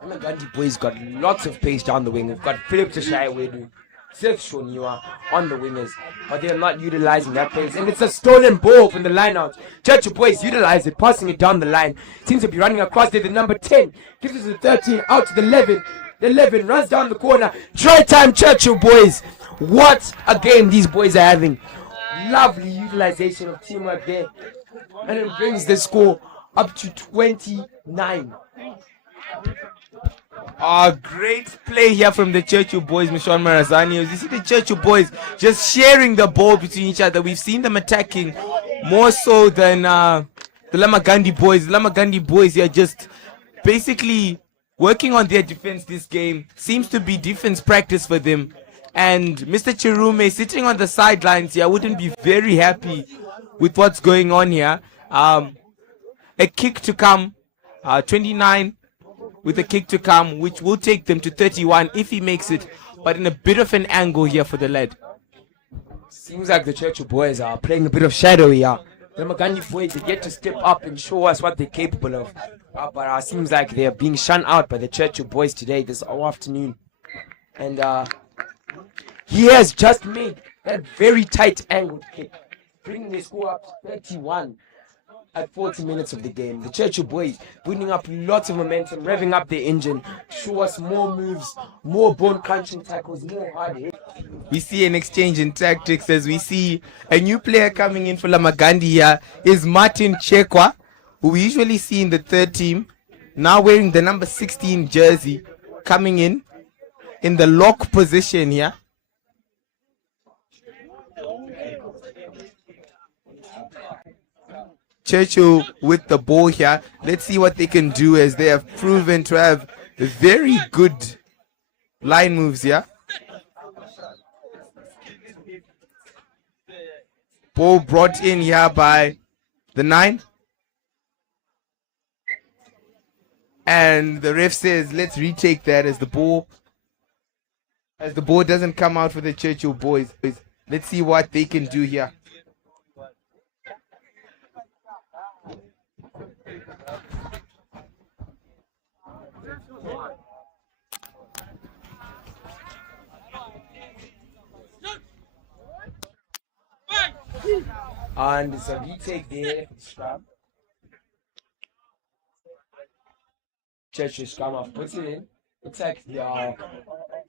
The Lomagundi boys got lots of pace down the wing. We've got Philip Tashaiwedu, Seth Shoniwa on the wingers, but they're not utilizing that pace. And it's a stolen ball from the line out. Churchill boys utilize it, passing it down the line. Seems to be running across there. The number 10 gives it to the 13, out to the 11. The 11 runs down the corner. Try time, Churchill boys. What a game these boys are having. Lovely utilization of teamwork there. And it brings the score up to 29. Great play here from the Churchill boys, Mishon Marazani. You see the Churchill boys just sharing the ball between each other. We've seen them attacking more so than the Lomagundi boys. The Lomagundi boys are just basically working on their defense this game. Seems to be defense practice for them. And Mr. Chirume sitting on the sidelines here wouldn't be very happy with what's going on here. A kick to come, 29 with a kick to come, which will take them to 31 if he makes it, but in a bit of an angle here for the lad. Seems like the Churchill boys are playing a bit of shadow here. The Lomagundi boys, they get to step up and show us what they're capable of. But seems like they're being shunned out by the Churchill boys today, this afternoon. And he has just made that very tight angled kick, bringing the score up to 31 at 40 minutes of the game. The Churchill boys putting up lots of momentum, revving up their engine, show us more moves, more bone-crunching tackles, more hard hits. We see an exchange in tactics as we see a new player coming in for Lomagundi here is Martin Chekwa, who we usually see in the third team, now wearing the number 16 jersey, coming in the lock position here. Churchill with the ball here. Let's see what they can do, as they have proven to have very good line moves here. Ball brought in here by the 9. And the ref says, let's retake that, as the ball doesn't come out for the Churchill boys. Let's see what they can do here. And it's a retake there. Scrum. Churchill scrum off, puts it in. Looks like the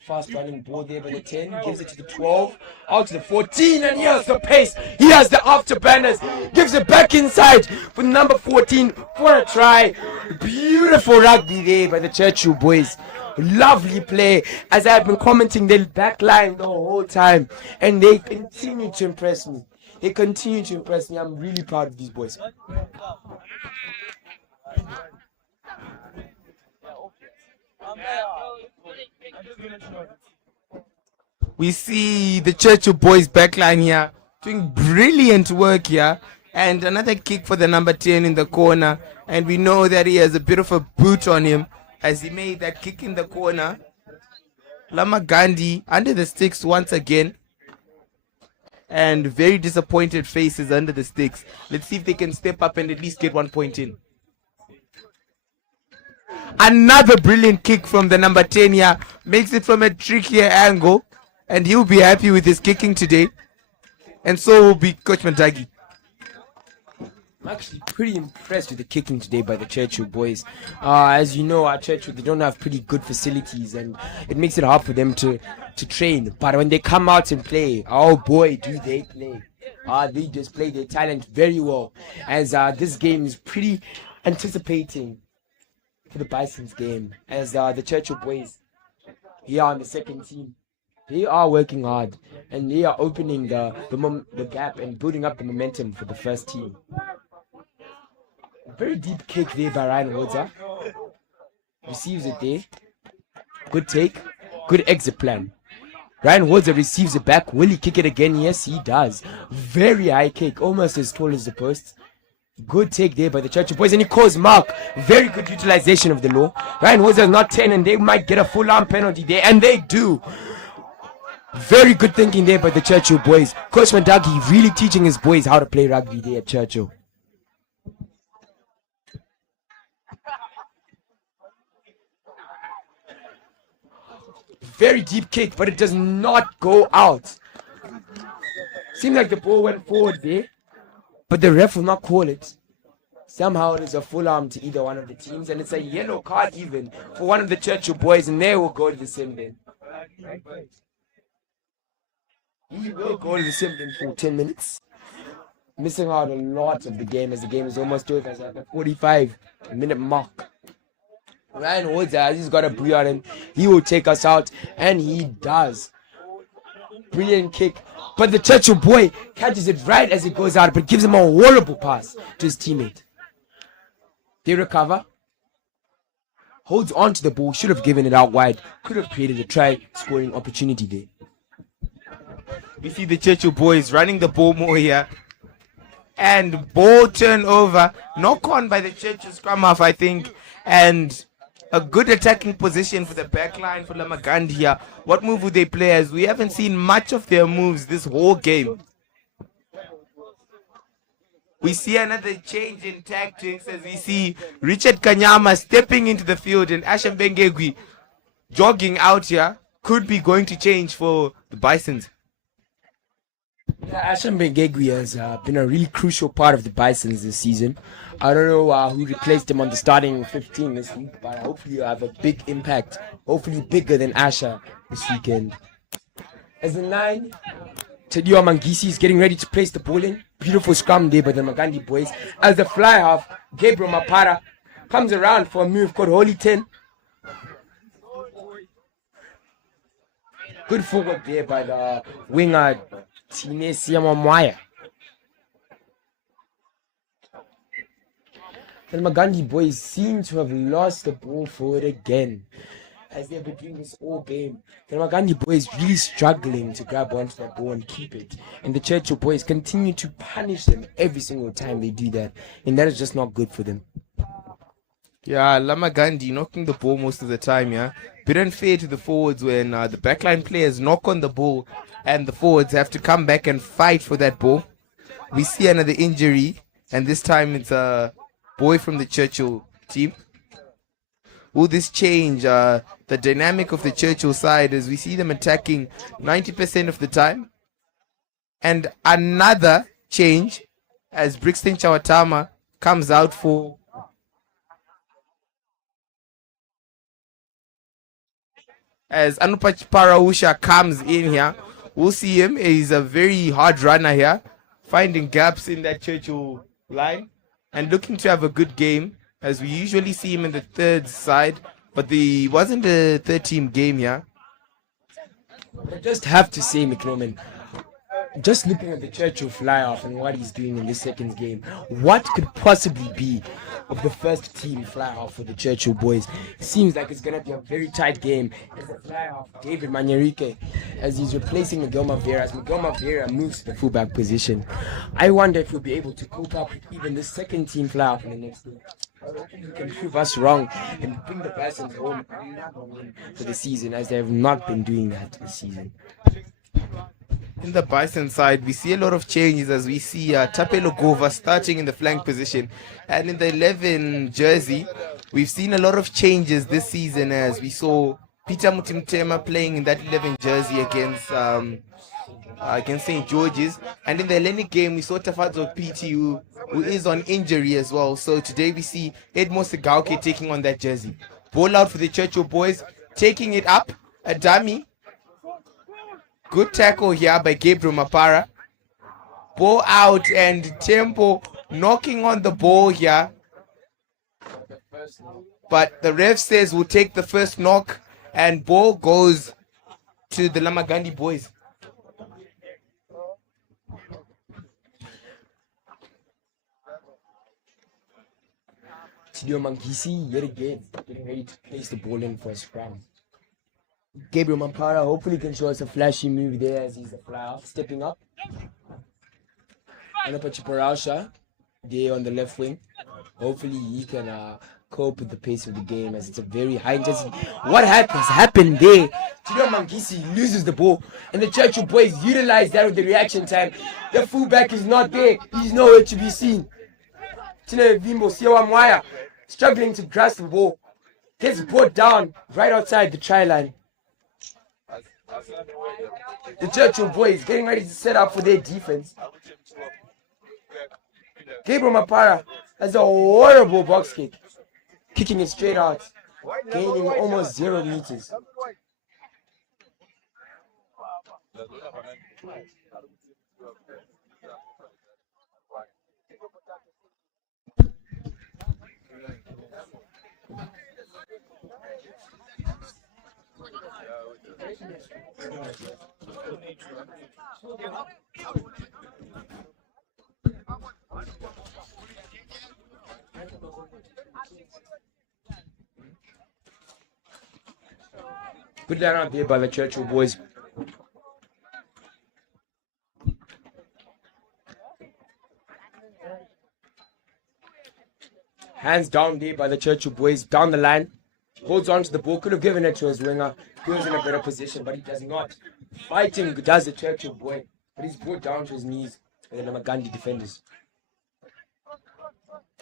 fast running ball there by the 10. Gives it to the 12. Out to the 14. And here's the pace. He has the afterburners. Gives it back inside for number 14 for a try. Beautiful rugby there by the Churchill boys. Lovely play. As I've been commenting, they back line the whole time. And they continue to impress me. They continue to impress me. I'm really proud of these boys. We see the Churchill boys backline here doing brilliant work here, and another kick for the number 10 in the corner, and we know that he has a bit of a boot on him as he made that kick in the corner. Lomagundi under the sticks once again, and very disappointed faces under the sticks. Let's see if they can step up and at least get 1 point in. Another brilliant kick from the number 10 here. Makes it from a trickier angle. And he'll be happy with his kicking today. And so will be Coach Mandagi. I'm actually pretty impressed with the kicking today by the Churchill boys. As you know, our Churchill, they don't have pretty good facilities. And it makes it hard for them to train. But when they come out and play, oh boy, do they play. They display their talent very well. As this game is pretty anticipating for the Bison's game, as the Churchill boys here on the second team, they are working hard and they are opening the gap and building up the momentum for the first team. A very deep kick there by Ryan Woods. Receives it there. Good take. Good exit plan. Ryan Woods receives it back. Will he kick it again? Yes, he does. Very high kick, almost as tall as the post. Good take there by the Churchill boys, and he calls mark. Very good utilization of the law. Ryan Woods is not 10, and they might get a full arm penalty there, and they do. Very good thinking there by the Churchill boys. Coach Mandagi really teaching his boys how to play rugby there at Churchill. Very deep kick, but it does not go out. Seemed like the ball went forward there, but the ref will not call it. Somehow it is a full arm to either one of the teams, and it's a yellow card even for one of the Churchill boys, and they will go to the sim bin. He will go to the sim bin for 10 minutes. Missing out a lot of the game, as the game is almost over at the 45-minute mark. Ryan Woods, he's got a brew on him. He will take us out, and he does. Brilliant kick. But the Churchill boy catches it right as it goes out, but gives him a horrible pass to his teammate. They recover. Holds on to the ball. Should have given it out wide. Could have created a try-scoring opportunity there. We see the Churchill boys running the ball more here. And ball turnover. Knock on by the Churchill scrum half, I think. And a good attacking position for the back line for Lomagundi here. What move would they play, as we haven't seen much of their moves this whole game? We see another change in tactics as we see Richard Kanyama stepping into the field and Asha Bengegwi jogging out here. Could be going to change for the Bisons. Yeah, Asha Bengegwi has been a really crucial part of the Bisons this season. I don't know who replaced him on the starting 15 this week, but hopefully he'll have a big impact. Hopefully bigger than Asha this weekend. As the 9, Tediwa Mangisi is getting ready to place the ball in. Beautiful scrum there by the Magandi boys. As the fly half, Gabriel Mapara comes around for a move called Holy 10. Good forward there by the winger Tinesia Mamwaya. The Lomagundi boys seem to have lost the ball forward again, as they've been doing this all game. The Lomagundi boys really struggling to grab onto that ball and keep it. And the Churchill boys continue to punish them every single time they do that. And that is just not good for them. Yeah, Lomagundi knocking the ball most of the time, yeah. Bit unfair to the forwards when the backline players knock on the ball and the forwards have to come back and fight for that ball. We see another injury, and this time it's a boy from the Churchill team. Will this change the dynamic of the Churchill side as we see them attacking 90% of the time? And another change as Brixton Chawatama comes out for as Anupach Parausha comes in here. We'll see him. He's a very hard runner here, finding gaps in that Churchill line and looking to have a good game, as we usually see him in the third side, but the wasn't a third team game here. I just have to say, McNorman, just looking at the Churchill fly-off and what he's doing in this second game, what could possibly be of the first team fly-off for the Churchill boys? Seems like it's going to be a very tight game. As the fly-off, David Manyarike, as he's replacing Miguel Mavera, as Miguel Mavera moves to the fullback position. I wonder if he'll be able to cope up with even the second team fly-off in the next game. He can prove us wrong and bring the Bisons home for the season, as they have not been doing that this season. In the Bison side, we see a lot of changes as we see Tapelo Gova starting in the flank position. And in the 11 jersey, we've seen a lot of changes this season, as we saw Peter Mutimtema playing in that 11 jersey against St. George's. And in the Hellenic game, we saw Tafadzo PT, who is on injury as well. So today we see Edmo Segauke taking on that jersey. Ball out for the Churchill boys, taking it up, a dummy. Good tackle here by Gabriel Mapara. Ball out and Tempo knocking on the ball here. But the ref says we'll take the first knock, and ball goes to the Lomagundi boys. Tidio Mangisi yet again getting ready to place the ball in for a scrum. Gabriel Mampara hopefully can show us a flashy move there as he's a fly-off, stepping up. Anapachi Parausha there on the left wing. Hopefully he can cope with the pace of the game, as it's a very high intensity. What has happened there? Tidio Mangisi loses the ball, and the Churchill boys utilize that with the reaction time. The fullback is not there. He's nowhere to be seen. Tine Vimbo Siwa Mwaya struggling to grasp the ball. Gets brought down right outside the try line. The Churchill boys getting ready to set up for their defense. Gabriel Mapara has a horrible box kick, kicking it straight out, gaining almost 0 meters. Put that out there by the Churchill boys. Hands down there by the Churchill boys, down the line. Holds on to the ball, could have given it to his winger. He was in a better position, but he does not. Fighting does the Churchill boy, but he's brought down to his knees by the Lomagundi defenders.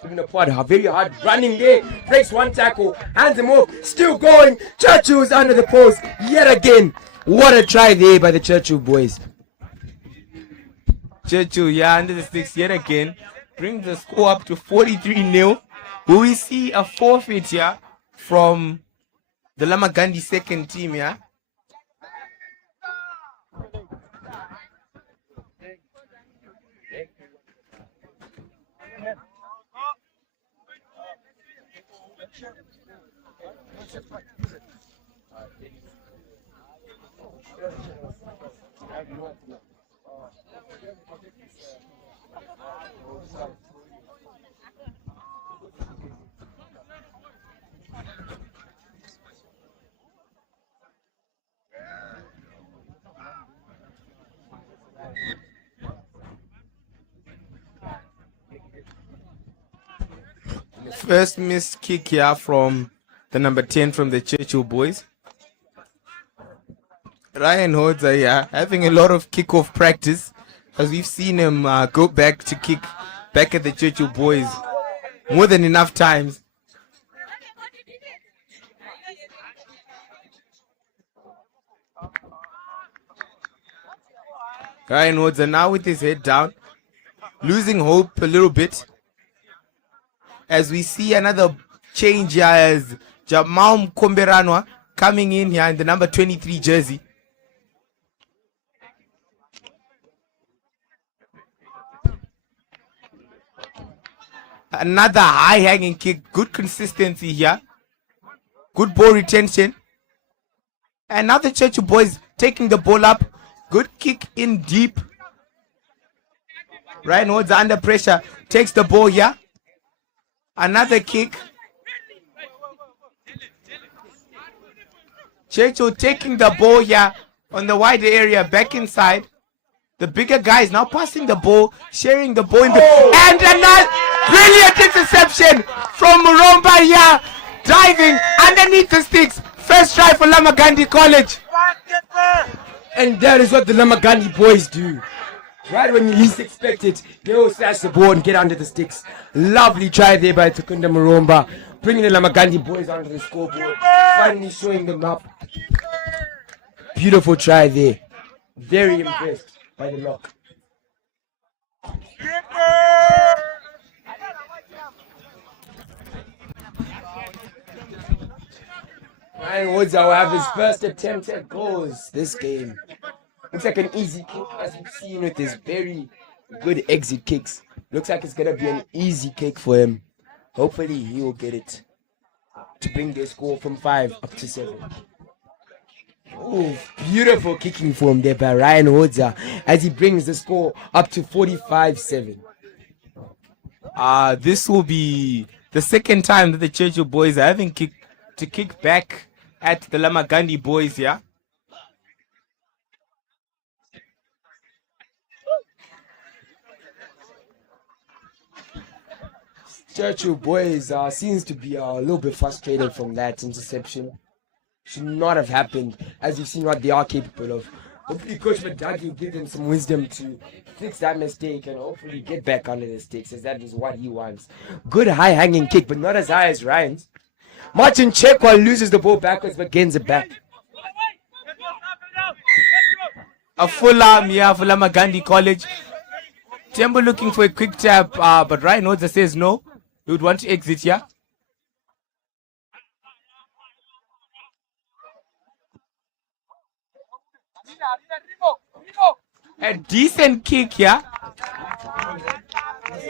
Giving a part, very hard running there, breaks one tackle, hands him off, still going. Churchill's under the post yet again. What a try there by the Churchill boys. Churchill, yeah, under the sticks yet again, brings the score up to 43-0. Will we see a forfeit here from the Lomagundi second team here? First missed kick here from the number 10 from the Churchill boys. Ryan Hodza here having a lot of kickoff practice, as we've seen him go back to kick back at the Churchill boys more than enough times. Ryan Hodza now with his head down, losing hope a little bit, as we see another change here as Jamal Komberanwa coming in here in the number 23 jersey. Another high hanging kick, good consistency here, good ball retention. And now the Churchill boys taking the ball up, good kick in deep. Ryan Hodza under pressure, takes the ball here. Another kick. Churchill taking the ball here on the wider area, back inside. The bigger guys now passing the ball, sharing the ball in the... And another brilliant interception from Muromba here, diving underneath the sticks. First try for Lomagundi College. And that is what the Lomagundi boys do. Right when you least expect it, they will slash the ball and get under the sticks. Lovely try there by Tukunda Muromba, bringing the Lomagundi boys onto the scoreboard, finally showing them up. Beautiful try there. Very impressed by the lock. Ryan Hodza will have his first attempt at goals this game. Looks like an easy kick, as we've seen with his very good exit kicks. Looks like it's going to be an easy kick for him. Hopefully he will get it to bring their score from 5 up to 7. Oh, beautiful kicking form there by Ryan Hodza as he brings the score up to 45-7. This will be the second time that the Churchill boys are having to kick back at the Lomagundi boys here. Churchill boys seems to be a little bit frustrated from that interception. Should not have happened, as you've seen what they are capable of. Hopefully Coach Madagi will give them some wisdom to fix that mistake and hopefully get back under the sticks, as that is what he wants. Good high hanging kick, but not as high as Ryan's. Martin Chekwa loses the ball backwards but gains it back. A full arm here for Lomagundi College. Tembo looking for a quick tap, but Ryan Hodza says no. He would want to exit here. A decent kick here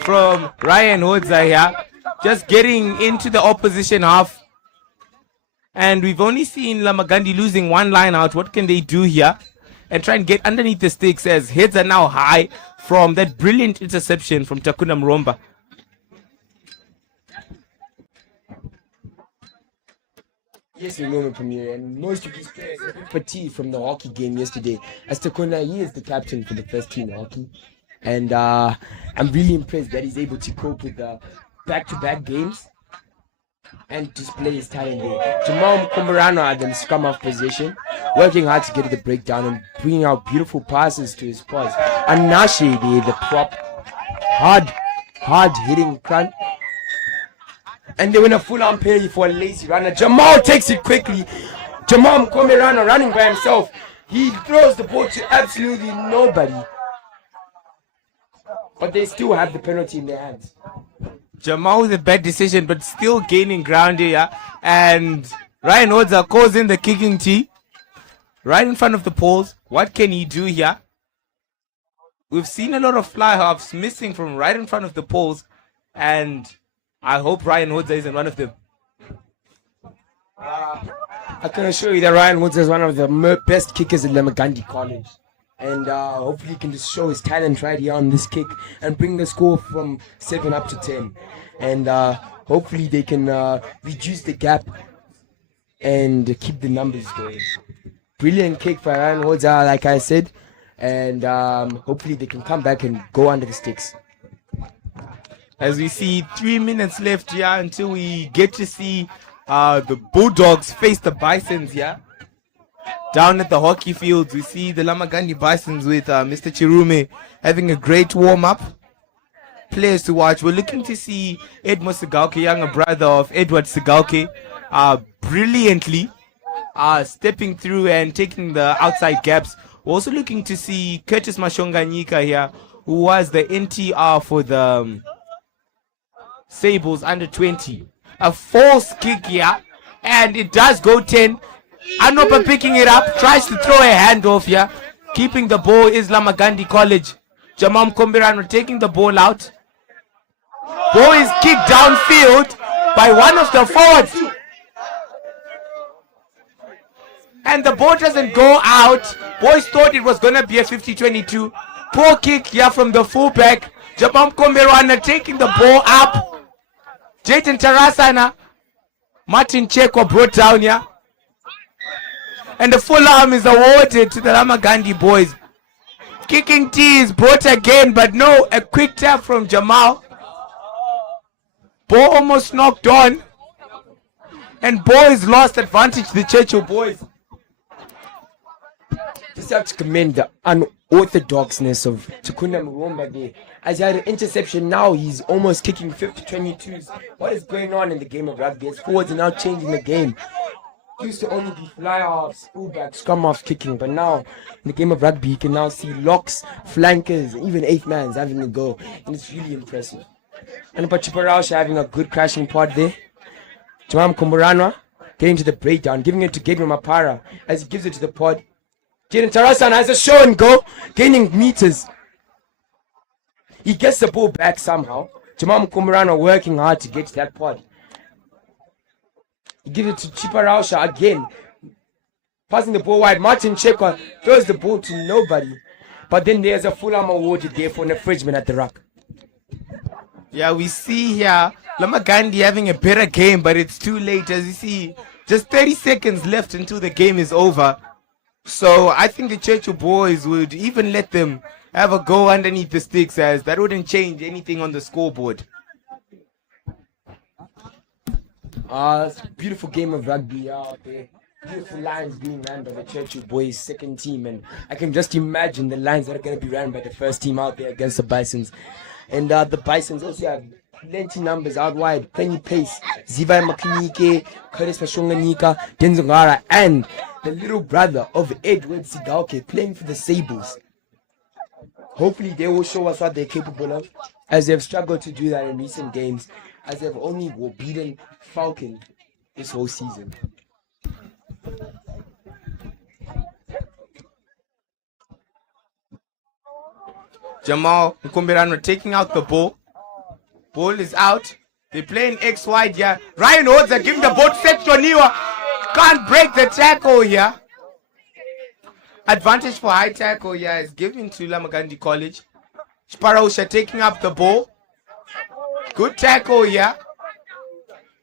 from Ryan Hodza here. Just getting into the opposition half. And we've only seen Lomagundi losing one line out. What can they do here? And try and get underneath the sticks, as heads are now high from that brilliant interception from Takunda Muromba. Yes, we know him from here, and most of these players are fatigued from the hockey game yesterday. As Takunda, he is the captain for the first team hockey, and I'm really impressed that he's able to cope with the back-to-back games and display his talent there. Jamal Komberano at the scrum half position, working hard to get the breakdown and bringing out beautiful passes to his pass. Anashe there, the prop, hard hitting front. And they win a full on pay for a lazy runner. Jamal takes it quickly. Jamal Komberano running by himself. He throws the ball to absolutely nobody. But they still have the penalty in their hands. Jamal with a bad decision, but still gaining ground here. And Ryan Hodza calls in the kicking tee. Right in front of the poles. What can he do here? We've seen a lot of fly halves missing from right in front of the poles. And I hope Ryan Hodza isn't one of them. I can assure you that Ryan Hodza is one of the best kickers at Lomagundi College. And hopefully he can just show his talent right here on this kick and bring the score from 7 up to 10. And hopefully they can reduce the gap and keep the numbers going. Brilliant kick for Ryan Hodza, like I said, and hopefully they can come back and go under the sticks. As we see 3 minutes left here until we get to see the Bulldogs face the Bisons here. Down at the hockey fields, we see the Lomagundi Bisons with Mr. Chirume having a great warm-up. Players to watch. We're looking to see Edmo Sigalke, younger brother of Edward Sigalke, brilliantly stepping through and taking the outside gaps. We're also looking to see Curtis Mashonganyika here, who was the NTR for the Sables under 20. A false kick here, and it does go 10. Anopa picking it up, tries to throw a handoff here. Keeping the ball is Lomagundi College. Jamam Kombirano taking the ball out. Ball is kicked downfield by one of the forwards. And the ball doesn't go out. Boys thought it was going to be a 50-22. Poor kick here from the fullback. Jamam Kombirano taking the ball up. Jayden Tarasana. Martin Cheko brought down here. And the full arm is awarded to the Lomagundi boys. Kicking T is brought again, but no, a quick tap from Jamal. Ball almost knocked on. And boys lost advantage to the Churchill boys. Just have to commend the unorthodoxness of Chukunda Murumba there. As he had an interception, now he's almost kicking 50-22s. What is going on in the game of rugby? His forwards are now changing the game. Used to only be fly halves, fullback, scrum half kicking, but now in the game of rugby you can now see locks, flankers, even eighth mans having a go, and it's really impressive. And Pachiparaush having a good crashing pod there. Jamam Komburanwa getting to the breakdown, giving it to Gabriel Mapara as he gives it to the pod. Jaden Tarasan has a show and go, gaining meters. He gets the ball back somehow. Jamam Komburanwa working hard to get to that pod. He gives it to Chiparausha again. Passing the ball wide. Martin Chekwa throws the ball to nobody. But then there's a full arm awarded there for an infringement at the ruck. Yeah, we see here Lomagundi having a better game, but it's too late. As you see, just 30 seconds left until the game is over. So I think the Churchill boys would even let them have a go underneath the sticks, as that wouldn't change anything on the scoreboard. It's a beautiful game of rugby out there. Beautiful lines being ran by the Churchill boys' second team, and I can just imagine the lines that are going to be ran by the first team out there against the Bisons. And the Bisons also have plenty numbers out wide, plenty pace. Zivai Makinike, Curtis Mashonganyika, Denzongara, and the little brother of Edward Sigalke playing for the Sables. Hopefully they will show us what they're capable of, as they've struggled to do that in recent games, as they've only beaten Falcon this whole season. Jamal Nkumbirano taking out the ball. Ball is out. They're playing X wide here. Ryan Hodza giving the ball to Sekshoniwa. Can't break the tackle here. Advantage for high tackle here is given to Lomagundi College. Sparausha taking up the ball. Good tackle here.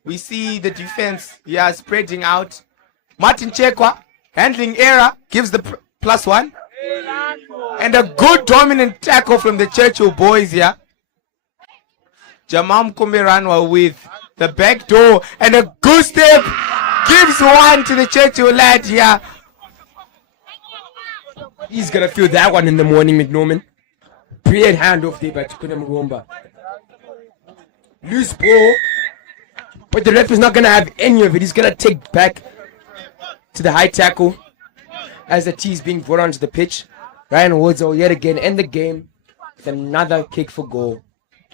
We see the defense here spreading out. Martin Chekwa handling error gives the +1. And a good dominant tackle from the Churchill boys here. Jamam Kumberanwa with the back door and a good step. Gives one to the Churchill lad here. He's going to feel that one in the morning, McNorman. Brilliant handoff there by Chukuna Murumba. Loose ball. But the ref is not going to have any of it. He's going to take back to the high tackle as the T is being brought onto the pitch. Ryan Woods will yet again end the game with another kick for goal.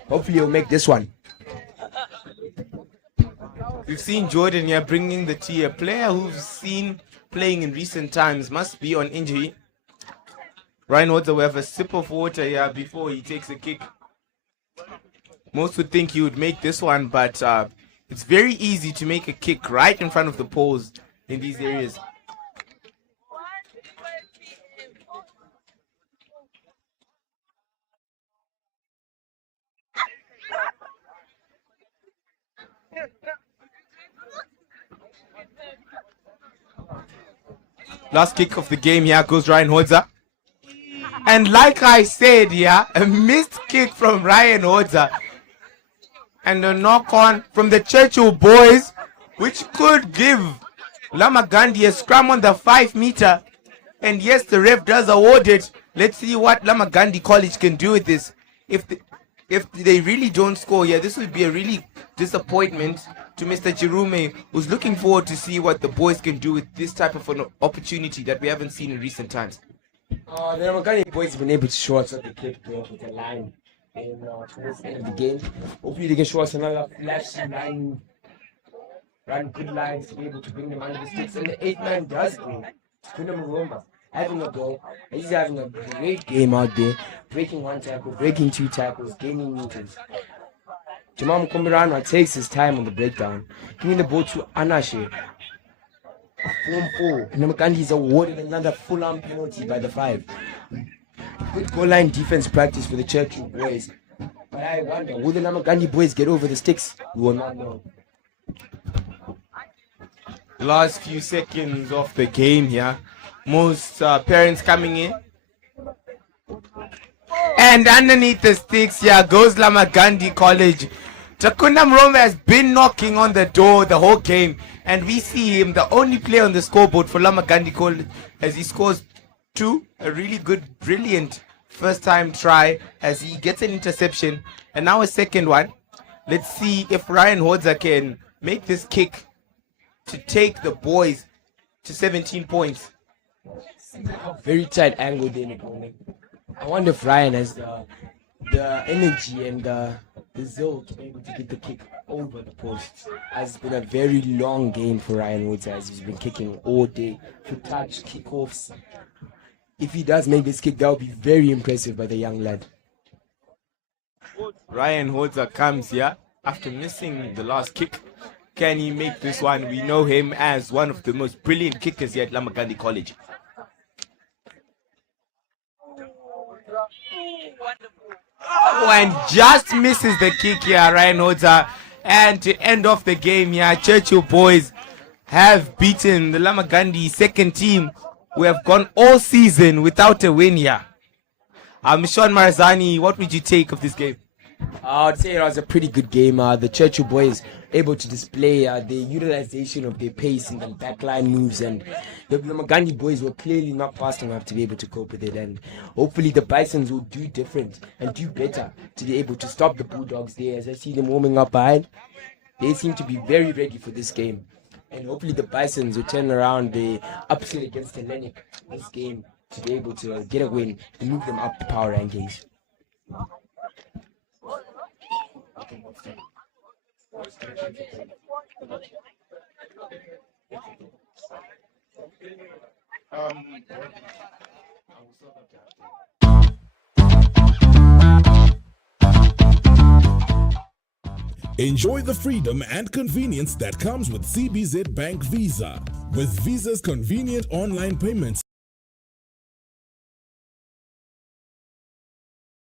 Hopefully he'll make this one. We've seen Jordan here bringing the T. A player who's seen playing in recent times must be on injury. Ryan Woods will have a sip of water here before he takes a kick. Most would think he would make this one, but it's very easy to make a kick right in front of the poles in these areas. Last kick of the game here goes Ryan Hodza. And like I said, yeah, a missed kick from Ryan Hodza. And a knock on from the Churchill boys, which could give Lomagundi a scrum on the 5 meter. And yes, the ref does award it. Let's see what Lomagundi College can do with this. If they really don't score, yeah, this would be a really disappointment to Mr. Chirume, who's looking forward to see what the boys can do with this type of an opportunity that we haven't seen in recent times. The Lomagundi boys have been able to show us what they capable of with the line towards the end of the game. Hopefully they can show us another flashy line, run good lines to be able to bring them under the sticks. And the 8th man does go. Lomagundi having a go. He's having a great game out there, breaking 1 tackle, breaking 2 tackles, gaining meters. Jamal Mkombirana takes his time on the breakdown, giving the ball to Anashe. Form 4. Lomagundi is awarded another full-arm penalty by the 5. Good goal line defense practice for the Churchill boys. But I wonder, will the Lomagundi boys get over the sticks? We will not know. Last few seconds of the game here. Most parents coming in. And underneath the sticks here goes Lomagundi College. Takunda Mrome has been knocking on the door the whole game. And we see him, the only player on the scoreboard for Lomagundi College, as he scores 2. A really good, brilliant first time try as he gets an interception. And now a second one. Let's see if Ryan Hodza can make this kick to take the boys to 17 points. Very tight angle there. I wonder if Ryan has the energy and the zeal to be able to get the kick over the post. As it's been a very long game for Ryan Woods, as he's been kicking all day to touch kickoffs. If he does make this kick, that would be very impressive by the young lad. Ryan Hodza comes here after missing the last kick. Can he make this one? We know him as one of the most brilliant kickers here at Lomagundi College. Oh, and just misses the kick here, Ryan Hodza. And to end off the game here, Churchill boys have beaten the Lomagundi second team, who have gone all season without a win here. Sean Marazani, what would you take of this game? I'd say it was a pretty good game. The Churchill boys able to display the utilization of their pace in the backline moves, and the Lomagundi boys were clearly not fast enough to be able to cope with it. And hopefully the Bisons will do different and do better to be able to stop the Bulldogs there. As I see them warming up behind, they seem to be very ready for this game. And hopefully the Bisons will turn around the upset against Hellenic this game to be able to get a win and move them up the power rankings. Enjoy the freedom and convenience that comes with CBZ Bank Visa. With Visa's convenient online payment